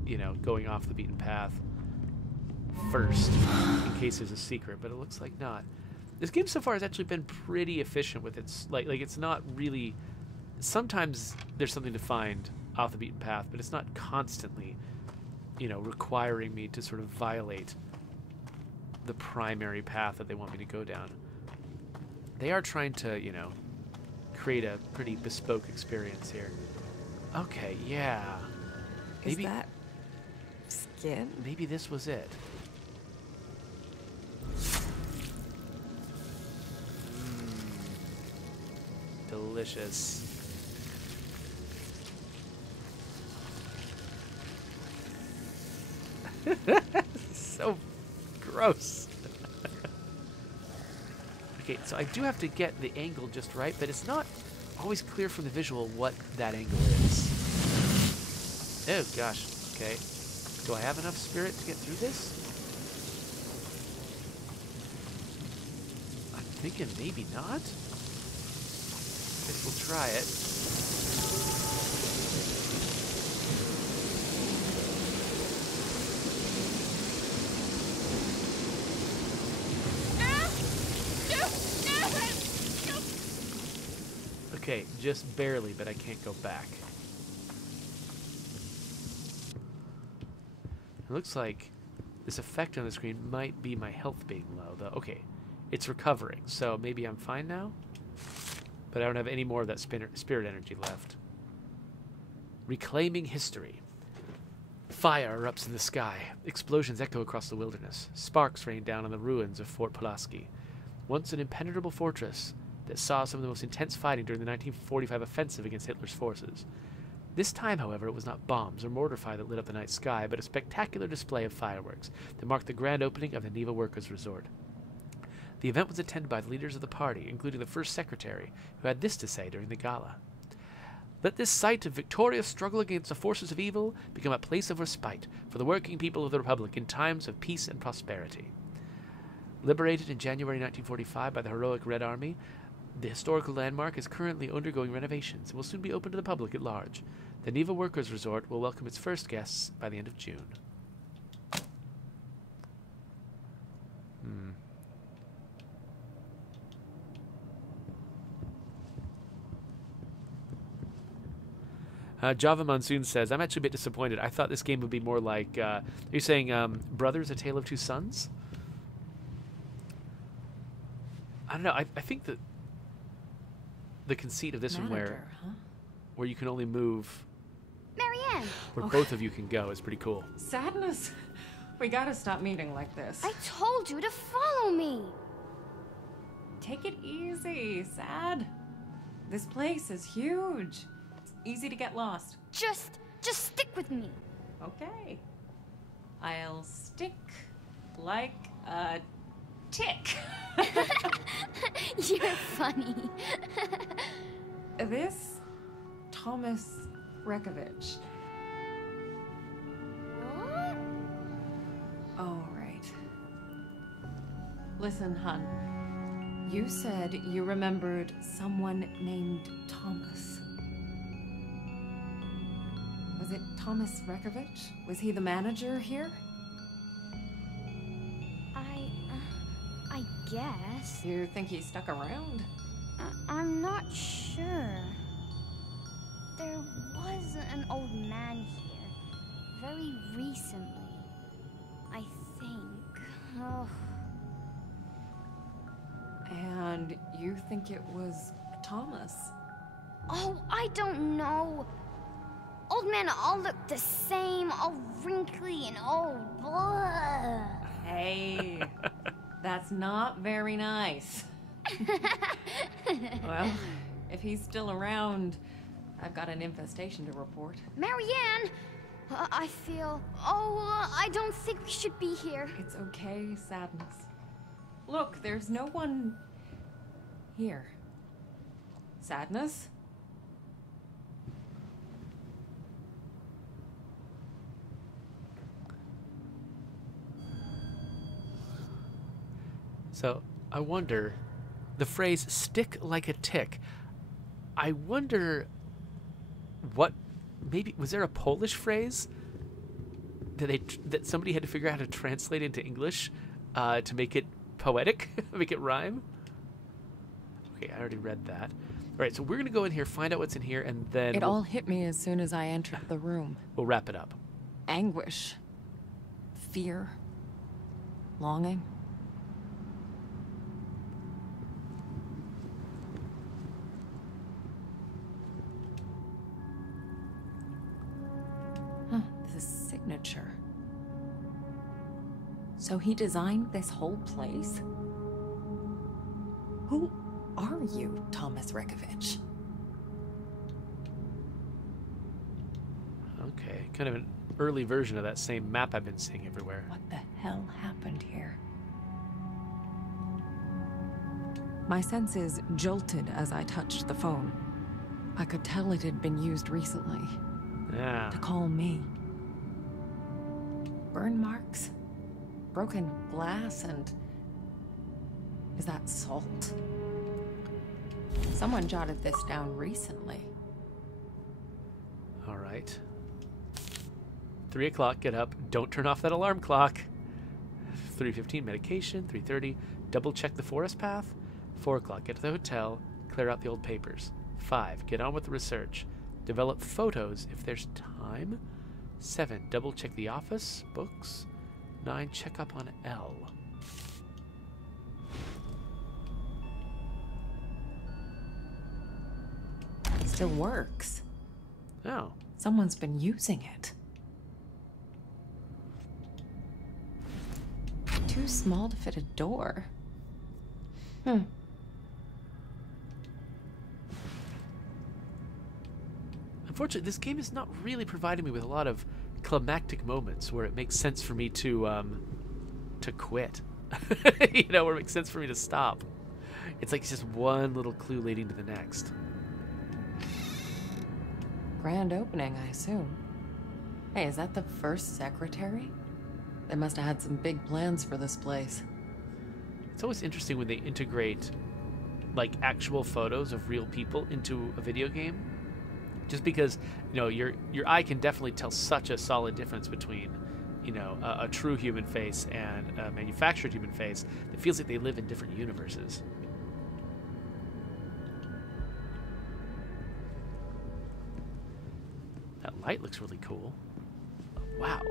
you know, going off the beaten path first, in case there's a secret, but it looks like not. This game so far has actually been pretty efficient with its, like it's not really, sometimes there's something to find off the beaten path, but it's not constantly, you know, requiring me to sort of violate the primary path that they want me to go down. They are trying to, you know, create a pretty bespoke experience here. Okay, yeah. Is that skin? Maybe this was it. Delicious. So gross. Okay, so I do have to get the angle just right, but it's not always clear from the visual what that angle is. Oh gosh, okay. Do I have enough spirit to get through this? I'm thinking maybe not. Guess we'll try it. Okay, just barely, but I can't go back. It looks like this effect on the screen might be my health being low, though. Okay, it's recovering, so maybe I'm fine now? But I don't have any more of that spirit energy left. Reclaiming history. Fire erupts in the sky. Explosions echo across the wilderness. Sparks rain down on the ruins of Fort Pulaski. Once an impenetrable fortress that saw some of the most intense fighting during the 1945 offensive against Hitler's forces. This time, however, it was not bombs or mortar fire that lit up the night sky, but a spectacular display of fireworks that marked the grand opening of the Neva Workers' Resort. The event was attended by the leaders of the party, including the first secretary, who had this to say during the gala. Let this site of victorious struggle against the forces of evil become a place of respite for the working people of the Republic in times of peace and prosperity. Liberated in January 1945 by the heroic Red Army, the historical landmark is currently undergoing renovations and will soon be open to the public at large. The Neva Workers' Resort will welcome its first guests by the end of June. Java Monsoon says, I'm actually a bit disappointed. I thought this game would be more like, are you saying Brothers, A Tale of Two Sons? I don't know. I think that the conceit of this one where you can only move Marianne! where both of you can go is pretty cool. Sadness. We gotta stop meeting like this. I told you to follow me! Take it easy, Sad. This place is huge. It's easy to get lost. Just stick with me. Okay. I'll stick like a tick. You're funny. This Thomas Rekovich. What? Oh, right. Listen, hun. You said you remembered someone named Thomas. Was it Thomas Rekovich? Was he the manager here? I guess. You think he stuck around? I'm not sure. There was an old man here very recently, I think. Oh. And you think it was Thomas? Oh, I don't know. Old men all look the same, all wrinkly and old. Blah. Hey, that's not very nice. Well, if he's still around, I've got an infestation to report. Marianne! I feel... Oh, I don't think we should be here. It's okay, Sadness. Look, there's no one here. Sadness? So I wonder, the phrase "stick like a tick." I wonder what, maybe was there a Polish phrase that somebody had to figure out how to translate into English to make it poetic, make it rhyme? Okay, I already read that. All right, so we're gonna go in here, find out what's in here, and then It all hit me as soon as I entered the room. we'll wrap it up. Anguish. Fear. Longing. Huh, the signature. So he designed this whole place? Who are you, Thomas Rekovich? Okay, kind of an early version of that same map I've been seeing everywhere. What the hell happened here? My senses jolted as I touched the phone. I could tell it had been used recently Yeah. to call me. Burn marks, broken glass, and... is that salt? Someone jotted this down recently. All right. 3 o'clock, get up. Don't turn off that alarm clock. 3:15, medication. 3:30, double check the forest path. 4 o'clock, get to the hotel. Clear out the old papers. 5, get on with the research. Develop photos if there's time. 7, double check the office, books. 9, check up on L. Still works. Oh, Someone's been using it. Too small to fit a door. unfortunately, this game is not really providing me with a lot of climactic moments where it makes sense for me to quit. You know, where it makes sense for me to stop. It's like it's just one little clue leading to the next. Grand opening, I assume. Hey, is that the first secretary? They must have had some big plans for this place. It's always interesting when they integrate like actual photos of real people into a video game. Just because, you know, your eye can definitely tell such a solid difference between, you know, a true human face and a manufactured human face. It feels like they live in different universes. That light looks really cool. Wow.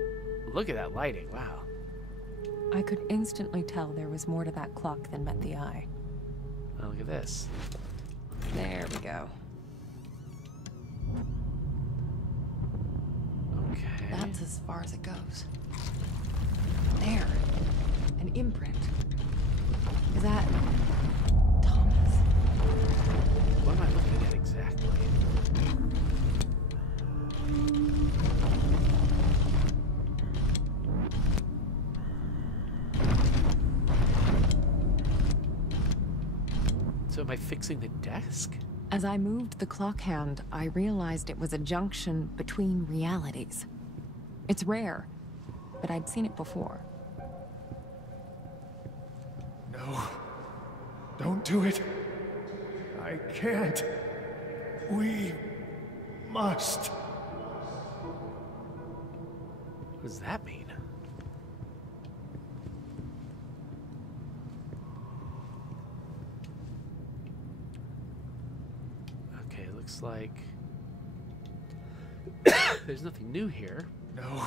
Look at that lighting. Wow. I could instantly tell there was more to that clock than met the eye. Oh, look at this. There we go. Okay. That's as far as it goes. There. An imprint. Is that Thomas? What am I looking at exactly? So am I fixing the desk? As I moved the clock hand, I realized it was a junction between realities. It's rare, but I'd seen it before. No. Don't do it. I can't. We must. What does that mean? Okay, it looks like there's nothing new here. No.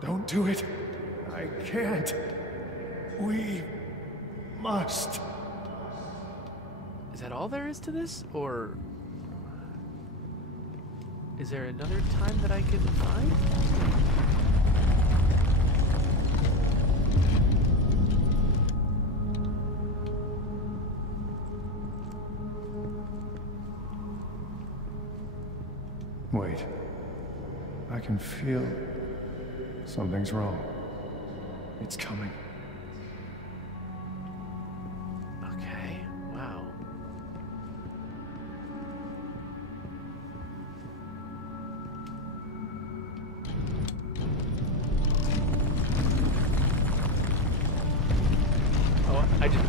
Don't do it. I can't. We must. Is that all there is to this, or is there another time that I can find? Wait. I can feel something's wrong. It's coming. Okay, wow.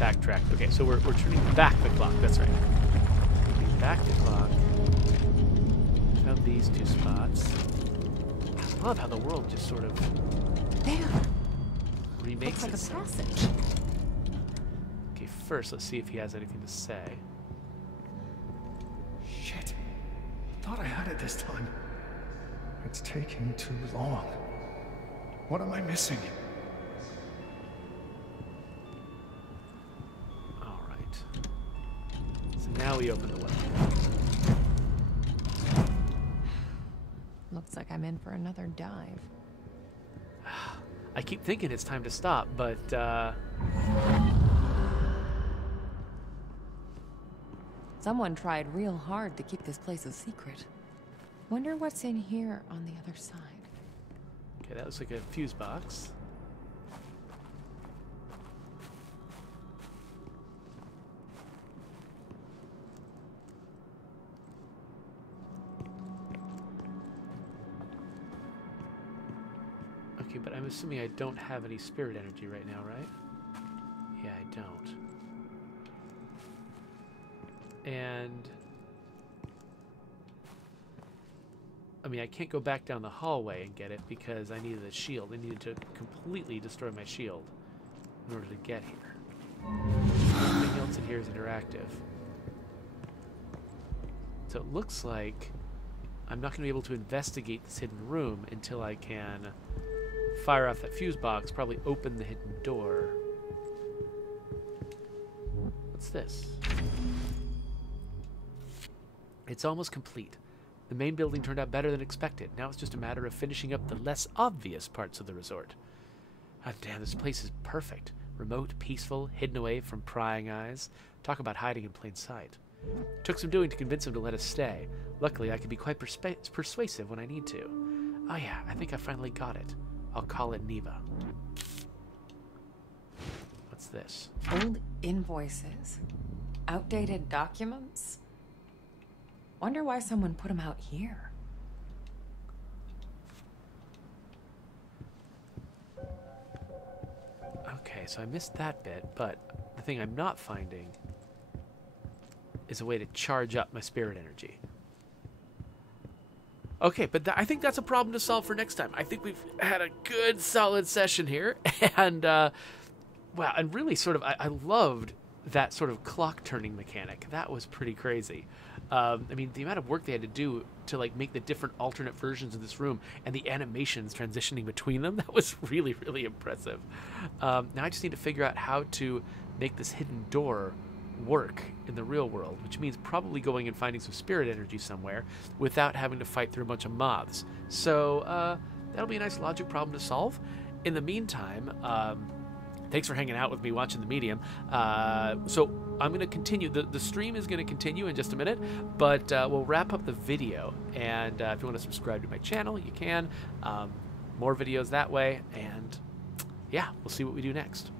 backtrack. Okay, so we're turning back the clock. That's right. Turning back the clock. Found these two spots. I love how the world just sort of There. remakes Looks like a itself. passage. Okay, first let's see if he has anything to say. Shit. Thought I had it this time. It's taking too long. What am I missing? All right. So now we open the well. Looks like I'm in for another dive. I keep thinking it's time to stop, but Someone tried real hard to keep this place a secret. Wonder what's in here on the other side. okay, that looks like a fuse box. Okay, but I'm assuming I don't have any spirit energy right now, right? Yeah, I don't. And I mean, I can't go back down the hallway and get it because I needed a shield. I needed to completely destroy my shield in order to get here. Everything else in here is interactive. So it looks like I'm not going to be able to investigate this hidden room until I can fire off that fuse box, probably open the hidden door. What's this? It's almost complete. The main building turned out better than expected. Now it's just a matter of finishing up the less obvious parts of the resort. God damn, this place is perfect. Remote, peaceful, hidden away from prying eyes. Talk about hiding in plain sight. Took some doing to convince him to let us stay. Luckily, I can be quite persuasive when I need to. Oh yeah, I think I finally got it. I'll call it Neva. What's this? Old invoices. Outdated documents. Wonder why someone put them out here. Okay, so I missed that bit, but the thing I'm not finding is a way to charge up my spirit energy. Okay, but I think that's a problem to solve for next time. I think we've had a good, solid session here, and wow, and really sort of, I loved that sort of clock turning mechanic. That was pretty crazy. I mean, the amount of work they had to do to like make the different alternate versions of this room and the animations transitioning between them, that was really, really impressive. Now I just need to figure out how to make this hidden door work in the real world, which means probably going and finding some spirit energy somewhere without having to fight through a bunch of moths. So that'll be a nice logic problem to solve. In the meantime, thanks for hanging out with me watching the medium. So I'm going to continue. The stream is going to continue in just a minute, but we'll wrap up the video. And if you want to subscribe to my channel, you can. More videos that way. And yeah, we'll see what we do next.